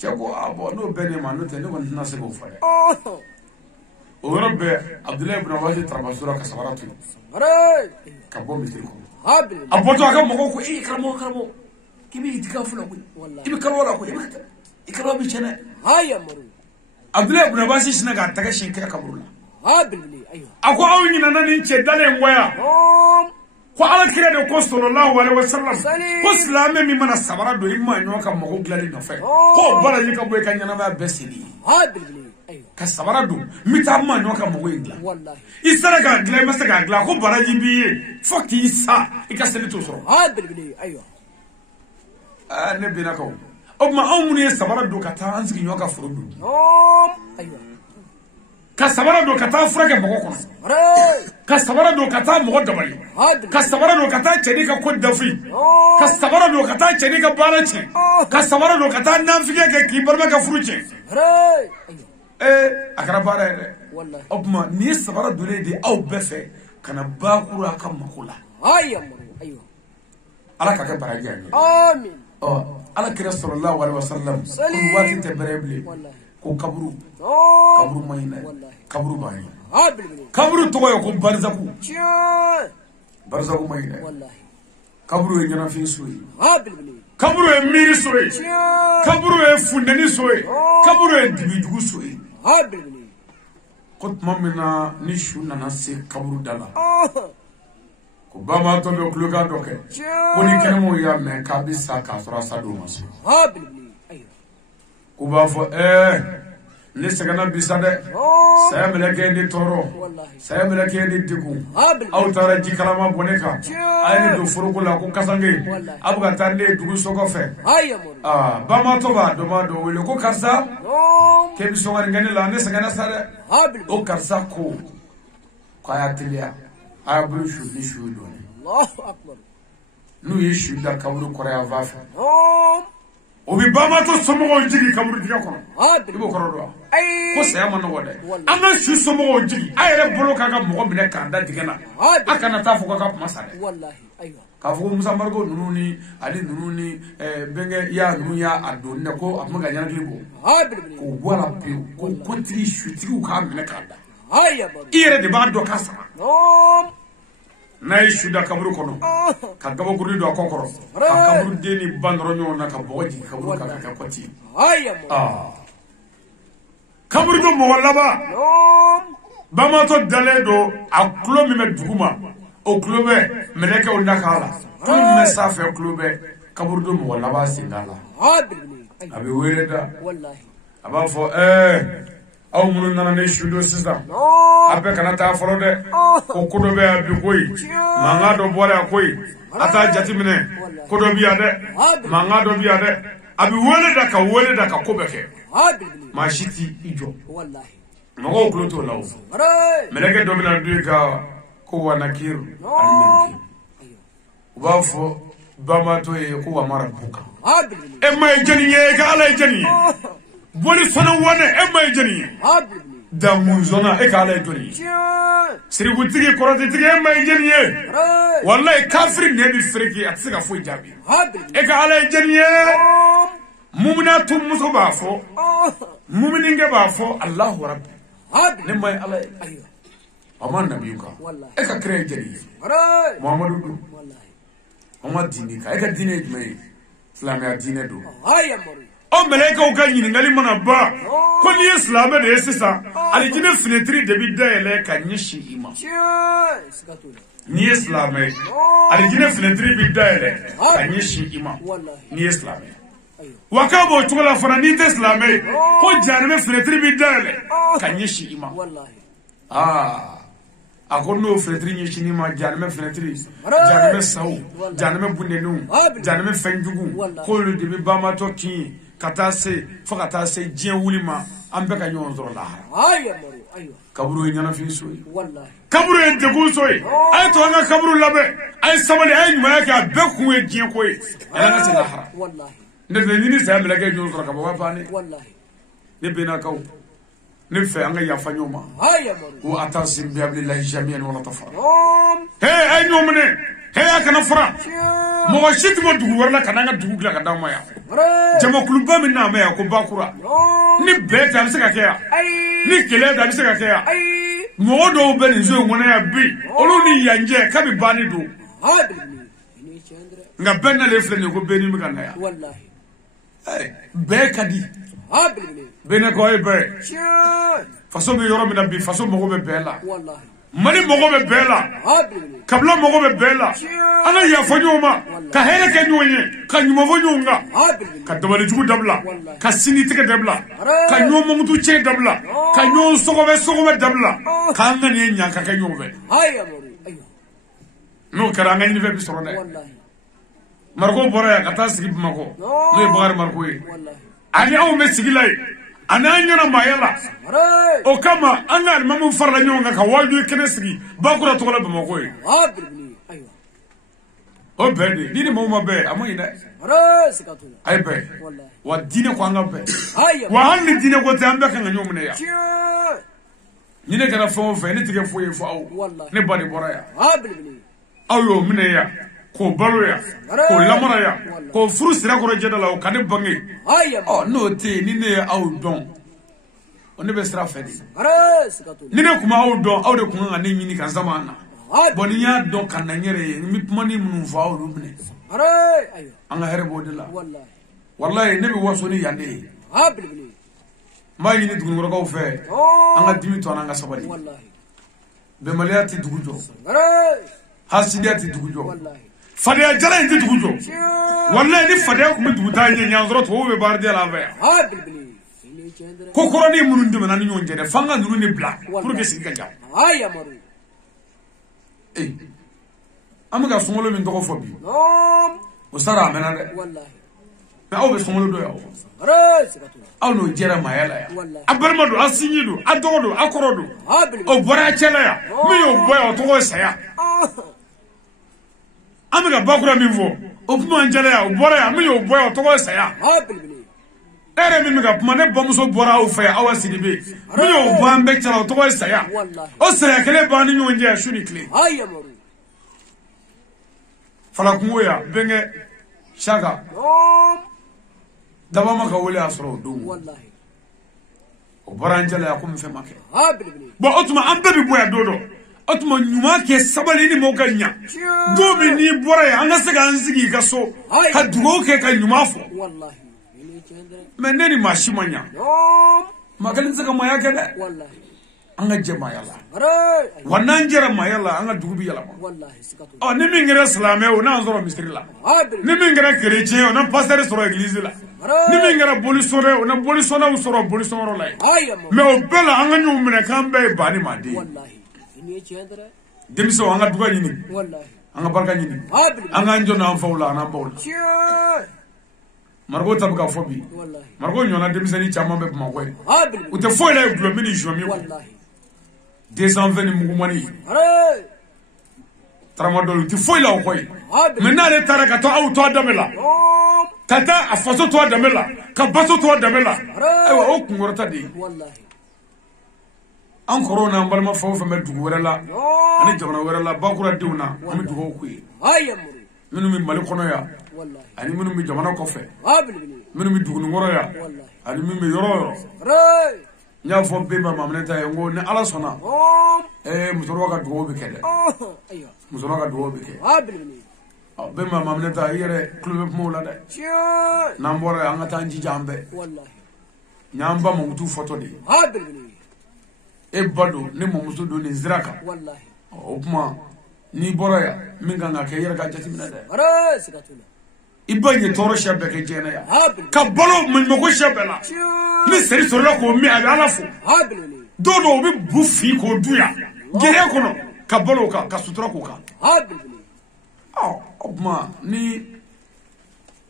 chego abo no bene ma no te ne won na se go fa o rabbe Abdullah ibn Abbas trabasura ka sabaratu ka bo mitri ko abli aboto aka mo ko karamo kibi itikafu la ko ibi karwala ko ibi karwa bi chene haya maru Abdullah ibn Abbas shina ga taga shin kira kaburula abli aywa ako awni na nan ce dale ngoya ko ala kira de ko sallallahu alaihi wasallam ko islame mi mana sabara do imma nyo ka mo glali no fe ko bara yi ka boy ka nyana ma besili abli aywa ka sabara do mi ta ma nyo ka mo ngla wallahi isara ga gla ma ga gla ko bara yi biye fokki isa ikaseli to so abli aywa ne bina ko o ma amuni sabara do ka ta anzi nyo ka furudu aywa ka sabara do ka ta furake mo ko ka sabara do ka ta mo dabali ka sabara do ka ta cedi ka ko dafi ka sabara do ka ta cedi ka barace ka sabara do ka ta nafike ka ki barma ka furuce akara bare wallahi obma ni sabara do le di au befe kana bakura ka makula aywa ala ka baraji amin ala kira sallallahu alaihi wasallam ko wati te bereble ko kaburu mayina kaburu bani kaburu to ko barzaku mayina kaburu e nyana fi suyi kaburu e miri suyi kaburu e fundani suyi kaburu e dibijugu suyi ko mamina ni shuna na se kaburu dala ko baba to do kluga doke ko ni kenemo ya me kabisa ka sura sadu masu ko ba fo ni segana bisade saya meleke ni toro saya meleke ni diku au tara jikalama boneka ay do furuko la ko kasange abuga tande dugu soko fe ba ma to ba do ma do wele ko karsa ke bi so ngani la ni segana sare o karsa ko kaya tilia ay bulu shu ni shu do Allahu akbar nu yishu da kaburu korea va fe obi bama to somo jigi kaburu diga ko ibo koro do ko se amano wode amma shu somo jigi ayre bolo kaga mo bine kanda digena akana ta fuko ka masale wallahi aywa ka fuko musa margo nununi ali nununi benge ya nunu ya adonne ko amaga nyana klibo ko wala pe ko tri shu tri ka bine kanda ayya ire de ba do kasa nay shuda kaburu kono ka gabo gurdi do kokoro ka kaburu deni bandoro nyo na ka boji kaburu ka koti ayya kaburu do mo wala ba ma to dale do a klo mi me duguma o klo be meleke o ndakala to me safe klo be kaburu do mo wala ba singala abi wereda wallahi aba fo aw munu nana ne shudo sisa abe kana ta folo de ko kodo be abi koyi manga do bore koyi ata jati mine kodo bi ade manga do bi ade abi wele da ka ko beke ma shiti ijo wallahi no ko to lawo meleke do bina du ka ko wanakir almenki uba fo bama to e ko wa marabuka e may jeni ka ala jeni boli fana wane e may jeni da munzona e ka ala jeni sirigu tigi koroti tigi e may jeni wallahi kafir ne bi friki atsika fo jabi e ka ala jeni mumina tum muso ba fo mumininge ba fo allah rabbi ne may ala ayo aman nabiyuka e ka kire jeni muhammadu wallahi amma dini ka e ka dini me islamia dini do o meleka o ka nyingali mana ba ko ni islam de sisa ali jine fenetri de bi daele ka nyishi ima ni islam ali jine fenetri bi daele ka nyishi ima ni islam wakabo tukola fana ni islam ko jarime fenetri bi daele ka nyishi ima akono fenetri nyishi ni ma jarime fenetri jarime sawu jarime bundenu jarime fenjugu ko lu de bi bama to ki kata se fo kata se jien wulima ambe ka nyon zoro la aywa kaburu nyana fi soyi wallahi kaburu en de gu soyi ay to nga kaburu labe ay sabali ay nyuma ka be ku e jien ko e ala na se la hara wallahi ni sa mi la ke jo sura ka ba fa ni wallahi ne bena kaw ne fe anga ya fa nyoma haya maru wa atasim bi ablillahi jami'an wala tafara om hey ay nyomne hey akana fura mo shit mo dugu warla kana nga dugu la ka dama ya jama kulba min na me ya ko bakura ni beta am se ka ke ya ni kele da am se ka ke ya mo do be ni zo ngona ya bi olu ni yanje ka bi bani do nga benna le fle ni ko beni mi kana ya wallahi be kadi bene ko e be faso bi yoro mi na bi faso mo ko be bela wallahi mali mo ko be bela kabla mo ko be bela ana ya fanyoma ka hele ke nyoye ka nyuma fanyonga ka dabali jugu dabla ka sini tike dabla ka nyoma mutu che dabla ka nyon sogo be dabla ka ngani nya ka ka nyobe haya maru ayo no karanga ni be bi soro de wallahi marko bora ya kata sigi mako no bagar marko yi wallahi ani aw me sigi lay ana nyona mayala o kama ana mamu farla nyonga ka waldu kene sigi bakura to la be mako yi ayo o bede dini mo ma be amoyi na sikatuna ay be wallahi wa dine ko anga be haya wa hanni dine ko te ambe kan nyomne ya ni ne kana fo fe ni tige fo ye fo aw ne bani bora ya aw yo mine ya ko balo ya ko lamara ya ko furu sira ko jeda la o kane bangi oh no te ni ne aw don on ne be sira fe di ni ne kuma aw don aw de kuma ngane nyini kan zamana boni ya don kan na nyere mi pumani mun fa aw lumne ayo anga here bodila wallahi wallahi ne be waso ni yande ma yini dugu ngoro ko fe anga dimi to anga sabari wallahi be maliati dugu jo hasidiati dugu jo fadiya jala inte dugu jo wallahi ni fadiya kuma dugu ta yin yan zoro to be barde la ve ko koroni munun de manani nyonje de fanga nuru ni bla pour que sigi kanja haya maru amaga songolo min to fobi o sara amena de wallahi na o be songolo do ya sikatuna aw no jera mayala ya abarmado asinyido adodo akorodo o bora chela ya mi yo boy o to saya amaga bakura min vo o puma njala ya o bora ya mi yo boy o to saya ere mi ga puma ne bomuso bora o fe awasidi be mi yo bo ambe chala o to saya o saya kele bani nyo nje shuni kle haya maru fala kungoya benge shaka daba maka wole asro dum wallahi o baranjala ya ko mi fe make bo otuma ambe bi boya dodo otuma nyuma ke sabali ni mo ganya do mi ni bora ya anga sega ansigi kaso ha dugo ke ka nyuma fo wallahi meneni mashimanya magalin sega maya kede wallahi anga jema yalla wannan jera mayalla anga dugubi yalla wallahi sikatuna oh ni mingere islamé o na zoro mistri la ni mingere chrétien o na pasteur soro église la ni mingere bolisore o na bolisona o soro bolisoro la mais o bela anga nyumne kambe bani madi wallahi ni chendra demiso anga duga nyini wallahi anga barka nyini anga njona am fawla na mbawla margo tabuka fobi wallahi margo nyona demiso ni chama be ma koy o te foi la glo mini jomi wallahi 220 mugumani tramadol ti foi la koy maintenant le taraka to auto adamela tata afaso to adamela ka baso to adamela aywa o kungorta di wallahi an corona balma fawfa me dugu werala ani jamana werala bakura diuna ami dugu ku haya maru minu mi mali kono ya wallahi ani minu mi jamana ko fe abili minu mi dugu ngoro ya wallahi ani mi yoro nya fo be ma mamneta ngo ne ala sona musoro ka dugu be kede ayo musoro ka dugu be ke abili be ma mamneta yere club mo la de nambora anga tanji jambe wallahi nyamba mo mutu photo de abili e bado ne mo musu do ni ziraka wallahi o kuma ni bora ya minga nga ke yere ka jati mina de sikatuna ibanye toro shabe ke jena ya ka balo mun mo ko shabe la ni seri soro ko mi ala fu abili dodo bi bufi ko duya gere kono ka balo ka sutura ko ka abili o kuma ni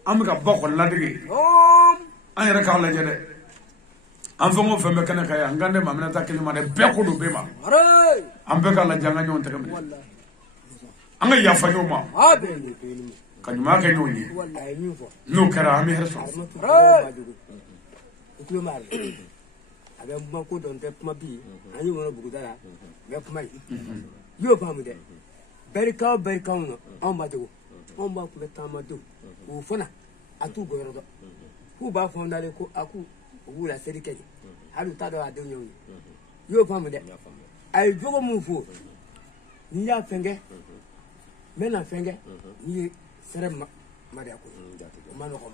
amga bako ladege an yere ka la jede an fengo fembe kana kaya ngande mamina ta kelima de beko do bema an be ka la janga nyon tege mi wallahi an ga yafa nyoma kan ma ka nyoni wallahi min fo no kara ami herso ko ma abe ma ko don te kuma bi ani wono bugu dara be kuma yo famu de berika no on ma do on ba ku ta ma do o fona atu go yoro do ku ba fo ndale ko aku o la seri keje halu ta do ade nyoni yo famu de ay jogo mu fo ni ya fenge mena fenge ni sere ma de ko ma no ko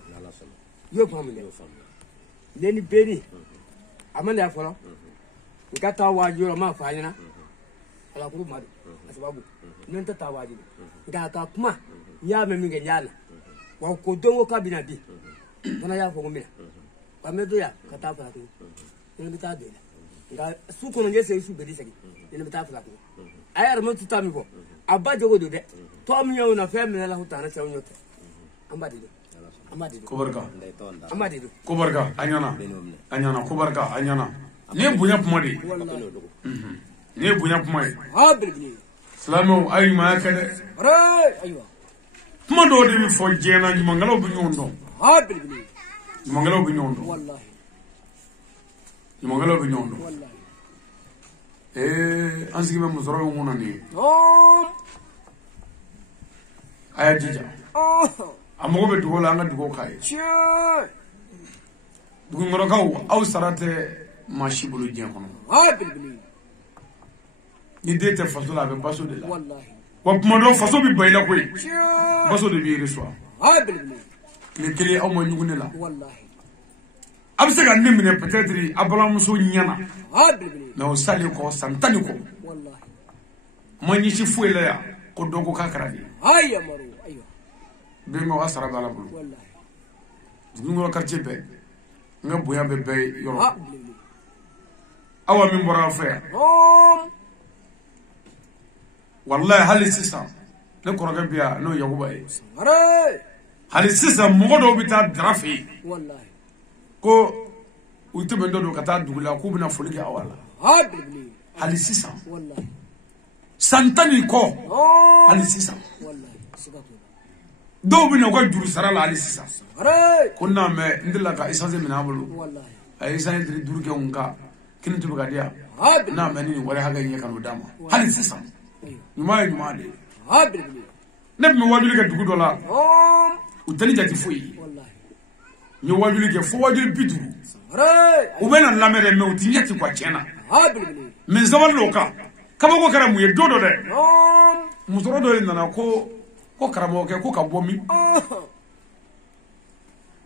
yo famu de leni beni amanda ya folo ngata wajiro ma fanyina ala kuru madu sababu nenta tawaji ngata kuma ya me minge nyala wa ko dongo kabina bi bana ya fo ngomina ba me do ya kata fa to ni bita de nga su ko ngese su be disagi ni bita fa to ayar mo tutami ko abba jogo do de to mi yo na fe me la hutana se onyoto amba de kubarka amadi kubarka anyana kubarka anyana ne bunya kuma de ne bunya kuma ha bilbili salamo ay ma kade aywa kuma do de fo jena ni mangalo bu nyondo ha bilbili mangalo bu nyondo wallahi mangalo bu nyondo wallahi ansigi be musoro ngona ni aya jija amogo be dugo la nga dugo kay dugo ngoro kaw aw sarate mashi bulu jien kono bilbili ni dete faso la be baso de la wallahi wa kuma do faso bi bayla koy baso de bi reso bilbili le kele aw mo nyugune la wallahi abse ga nimine peut-être abala muso nyana bilbili na o sali ko santani ko wallahi manyi ci fuela ya ko dogo kakaradi ayya maru aywa bengo asara bala bulu wallahi ngoro quartier be nga buya be be yoro bilbili awa min bora fa wallahi hali sisa le koroga biya no yakuba e hali sisa mogodo bita drafi wallahi ko utebe ndo kata dugula ku bina folike awala bilbili hali sisa wallahi santani ko hali sisa wallahi sigatu do bina ko juru sarala hali sisa kunna me ndilla ka isaze mina bulu wallahi ay isaze diri durke unka kini tuba dia na me ni wala haga nya kanu dama hali sisa nyuma de bilbili ne me wajuli ka dugu dola utani jati fuyi wallahi ni wajuli ke fo wajuli bidu ubena lamere me utinyati kwa chena bilbili me zaman loka kama ko karamu ye dodo de musoro do nana ko karamo ke ko ka bomi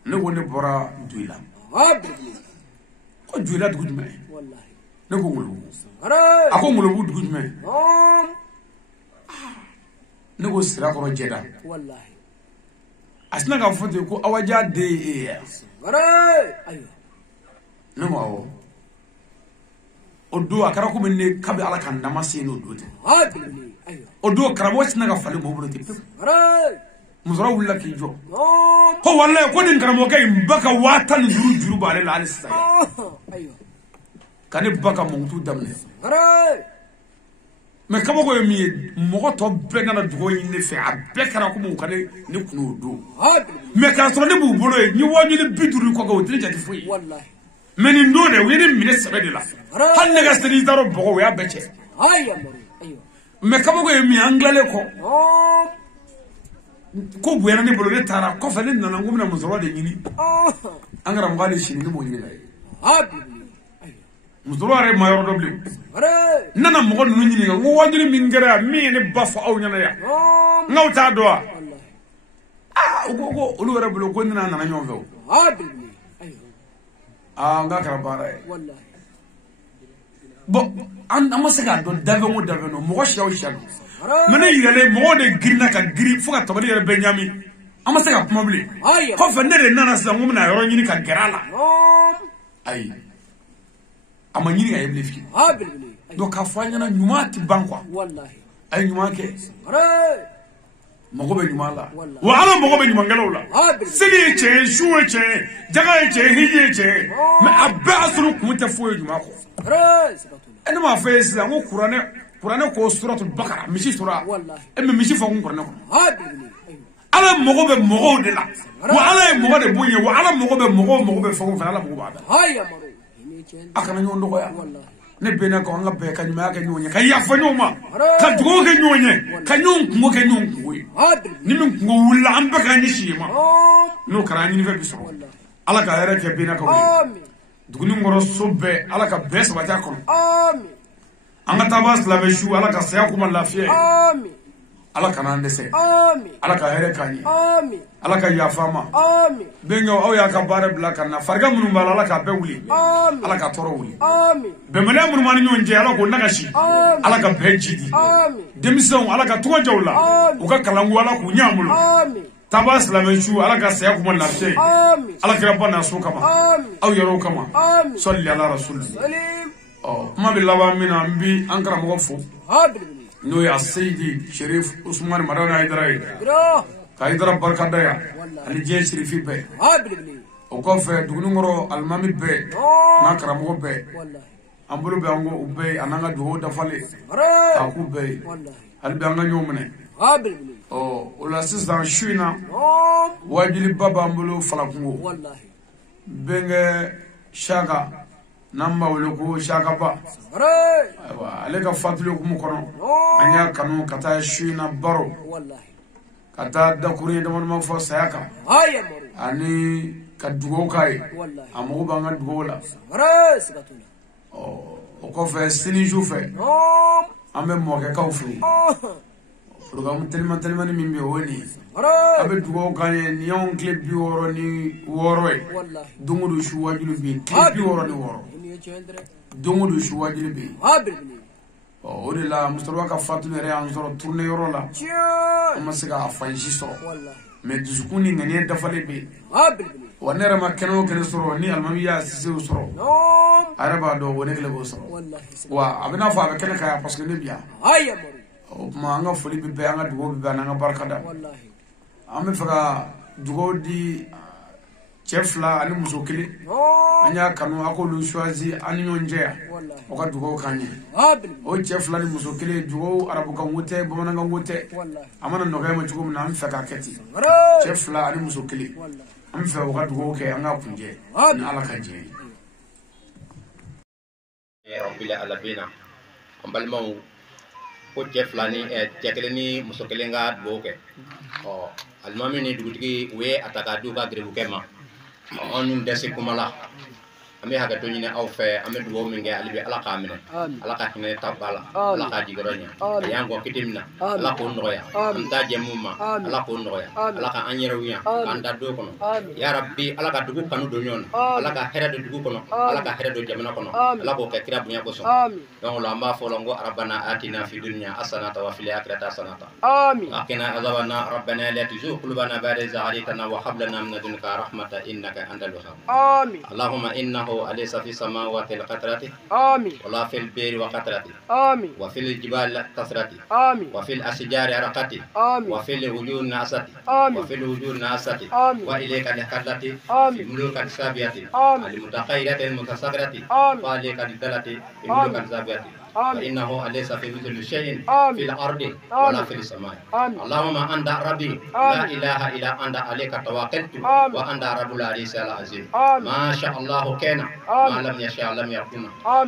ne woni bora duila bilbili ko duila dugu me wallahi ne ko ngulu ako ngulu bu dugu me ne ko sira ko jeda wallahi asna ga fote ko awaja de aywa ne mo awo odo akara ko men kabe ala kan namase no do te bilbili aywa odo karamo sina ga fale mo bulu te musoro wulla ki jo ko wallahi ko din karamo kay mbaka watan juru bare la alisa aywa kane baka mo tu damne me kama ko mi mo to be na dugo ni fe abe kara ko mo kane ni kunu do me ka so ne bu bolo ni woni ni biduru ko go tiri jati fuyi wallahi meni ndo de wi ni mine sebe de la han ne ga seri daro bogo ya beche ayya maru aywa me kama ko mi anglale ko bu yana ni bolo ne tara ko fa ne nana ngumna mo zoro de nyini angara mo gale shini ni mo nyini bilbili aywa musoro are mayor doble nana mo no nyini ngo wajiri min ngara mi ne bafo aw nyana ya ngawta do wallahi ugo olu wara bolo ko nana nana nyonfew bilbili aywa nga karabara wallahi bo an amasaka do dave no mo shaw shaw mena yele mo de girna ka giri fuka tabali yele benyami amasaka kumabli ko fa ne nana sa ngum na yoro nyini ka gerala ay ama nyini ay blefki bilbili do ka fanya na nyuma ti bankwa wallahi ay nyuma ke mogo be nyuma la wallahi wa ala mogo be nyuma ngelaw la bilbili sini che shuwe che jaga che hije che me abasru kumte foye nyuma ko sigatu ene ma fa islam ko qur'ane ko suratul baqara mishi sura wallahi emme mishi fa ko qur'ane ko bilbili aywa ala ala mogo be mogo de la wa ala e mogo de bunye wa ala mogo be fo ala mogo ba haya maro akana nyondo ko ya ne bena ko nga be ka nyuma ka nyonye ka ya fa nyoma ka dugo ke nyonye ka nyon ko ke nyon ko ni min ko wulla am be ka ni shima no karani ni fe biso ala ka yara ke bena ko amen duguni ngoro sobe ala ka be sabata ko amen anga tabas la beshu ala ka saya kuma lafiya amen ala kana ndese amen ala ka here kani amen ala ka yafama amen benga o ya ka bare bla kana farga munu bala ala ka be wuli amen ala ka toro wuli amen be mele munu mani nyonje ala ko nagashi ala ka be jidi amen demison ala ka tuwa jawla o ka kalangu ala ku nyamulo amen tabas la beshu ala ka saya kuma lafiya amen ala ka bana so kama amen aw yaro kama amen salli ala rasul salim oh ma billahi mina mbi ankara mo fu no ya Seydi Cherif Ousmane Madana Haidara Haidara Barkadaya Ali Dieng Cherifi be o ko fe dugunu ngoro almami be na karamo be ambulu be ango ube ananga do dafale aku be albi anga nyomne o la sisan shuina wajili baba ambulu falakungo benge shaka namba wolo ko shaka ba ale ka fatulu ko mukono anya kanu kata shuina baro kata dakuri da man fo sayaka ani ka dugo kai amu banga dugo la o ko fe sini ju fe ambe mo ke ka ufri program telma ni mimbe woni abe dugo kanye ni on clip bi woro ni woro e dungudu shu wajulu bi clip bi woro ni woro dungudu shu wajulu bi o de la mustarwa ka fatune re an soro tourner yoro la amma siga afanji soro mais dusukuni ngane dafale bi wanera ma keno kene soro ni almami ya sise soro araba do wone kele go soro wa abina fa be kene kaya parce que ne biya ma nga foli bi be nga dugo bi nga barkada wallahi ame faka dugo di chefla ani musokili anya kanu akolu choisi ani nyonje o ka dugo kanye o chefla ni musokili dugo arabu kan wote bomana kan wote amana no kay ma dugo na am faka keti chefla ani musokili am fa o ka dugo ke anga kunje na ala kanje rabbil alamin ambalmau ko jeflani tekeleni musokelenga boke o almami ni dugutigi we ataka duga grebukema on desi kumala ame haga to nyine aw fe ame duwo minge alibi ala kamine ala ka hine tabala ala ka digoronya yango kitimna ala ko ndoya anta jemuma ala ko ndoya ala ka anyerewiya anda do kono ya rabbi ala ka dugu kanu do nyon ala ka hera do dugu kono ala ka hera do jamana kono ala ko ka kira bunya ko so don la ma fo longo rabbana atina fi dunya hasanata wa fil akhirati hasanata amin akina azabana rabbana la tuzigh qulubana ba'da idh hadaytana wa hab lana min ladunka rahmatan innaka antal wahhab amin allahumma innahu أليس في السماوات القطرة آمين ولا في البير وقطرة آمين وفي الجبال كثرة آمين وفي الأشجار عرقة آمين وفي الوجوه ناسة آمين وفي الوجوه ناسة آمين وإليك الحكلة في ملوك السابية المتخيرة المتصغرة وإليك الدلة في ملوك السابية فإنه أليس في مثل شيء في الأرض ولا في السماء اللهم أنت ربي لا إله إلا أنت عليك توكلت وأنت رب العرش العظيم ما شاء الله كان ما لم يشاء لم يكن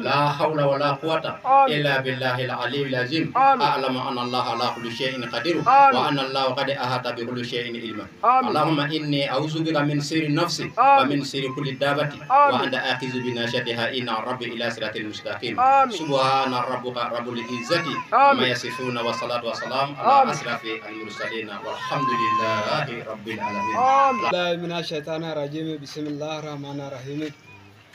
لا حول ولا قوة إلا بالله العلي العظيم أعلم أن الله على كل شيء قدير وأن الله قد أحاط بكل شيء علما اللهم إني أعوذ بك من سر نفسي ومن سر كل دابة وأنت آخذ بناشدها إن ربي إلى صراط المستقيم سبحان ربك رب العزة ما يصفون والصلاة والسلام على أشرف المرسلين والحمد لله رب العالمين. لا من الشيطان الرجيم بسم الله الرحمن الرحيم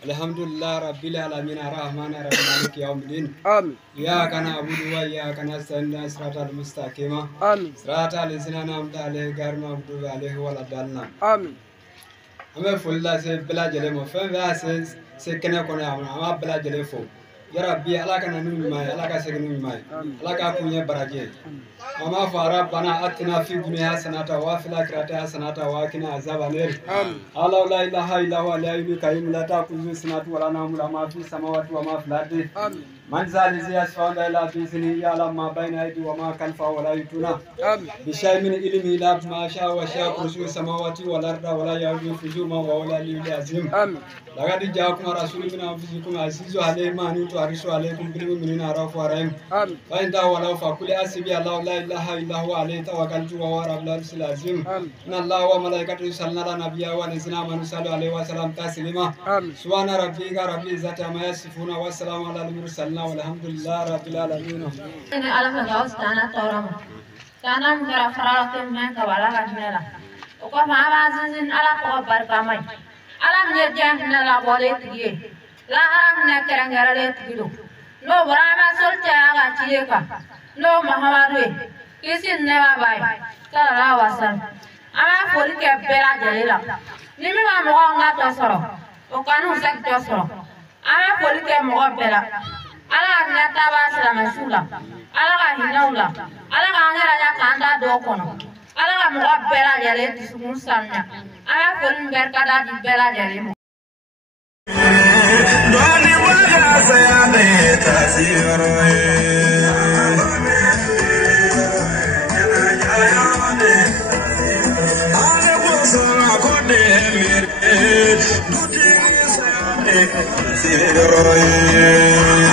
الحمد لله رب العالمين الرحمن الرحيم مالك يوم الدين آمين إياك نعبد وإياك نستعين صراط المستقيم آمين صراط الذين أنعمت عليهم غير المغضوب عليهم ولا الضالين آمين أما فلا سي بلا جلمو فما سي كنا كنا أما بلا جلفو يا ربي الله كان نمي ماي الله كان سجن نمي ماي الله كان كوني براجي أما فربنا أتنا في الدنيا حسنة وفي الآخرة حسنة وقنا عذاب النار الله لا إله إلا هو الحي القيوم لا تأخذه سنة ولا نوم له ما في السماوات وما في الأرض من زال زي أسفان إلى بإذنه يعلم ما بين أيدي وما خلفه ولا يؤتون بشيء من علمه إلا ما شاء وشاء كرسي السماوات والأرض ولا يؤوده حفظهما وهو العلي العظيم لقد جاءكم رسول من أنفسكم عزيز عليه ما عنتم حريص عليكم بالمؤمنين رؤوف رحيم فإن تولوا فقل حسبي الله لا إله إلا هو عليه توكلت وهو رب العرش العظيم إن الله وملائكته يصلون على النبي والذين آمنوا صلوا عليه وسلم تسليما سبحان ربك رب العزة عما يصفون والسلام على المرسلين والحمد لله رب العالمين. إن الله تعالى تورم كان مكر فرارة من كبارا كشملا وكما عزيزين على قبر كماي على مجيء من لا بولت جيه لا أرام نكرن غرلت جلو لو برام سلطة أغاتيكا لو مهواري كيسين نوا باي كلا واسم أما فولك بلا جليلا نمي ما مغانغا تصرو وكانوا سك تصرو أما فولك مغبلا ala nata ba sala masula ala ga hinaula ala ga ngara ya kanda do kono ala ga mo bela jale tisugun samnya ala kolin berkada di bela jale mo doni baga saya be tasiro ale bosora kone mir dutiri saya be tasiro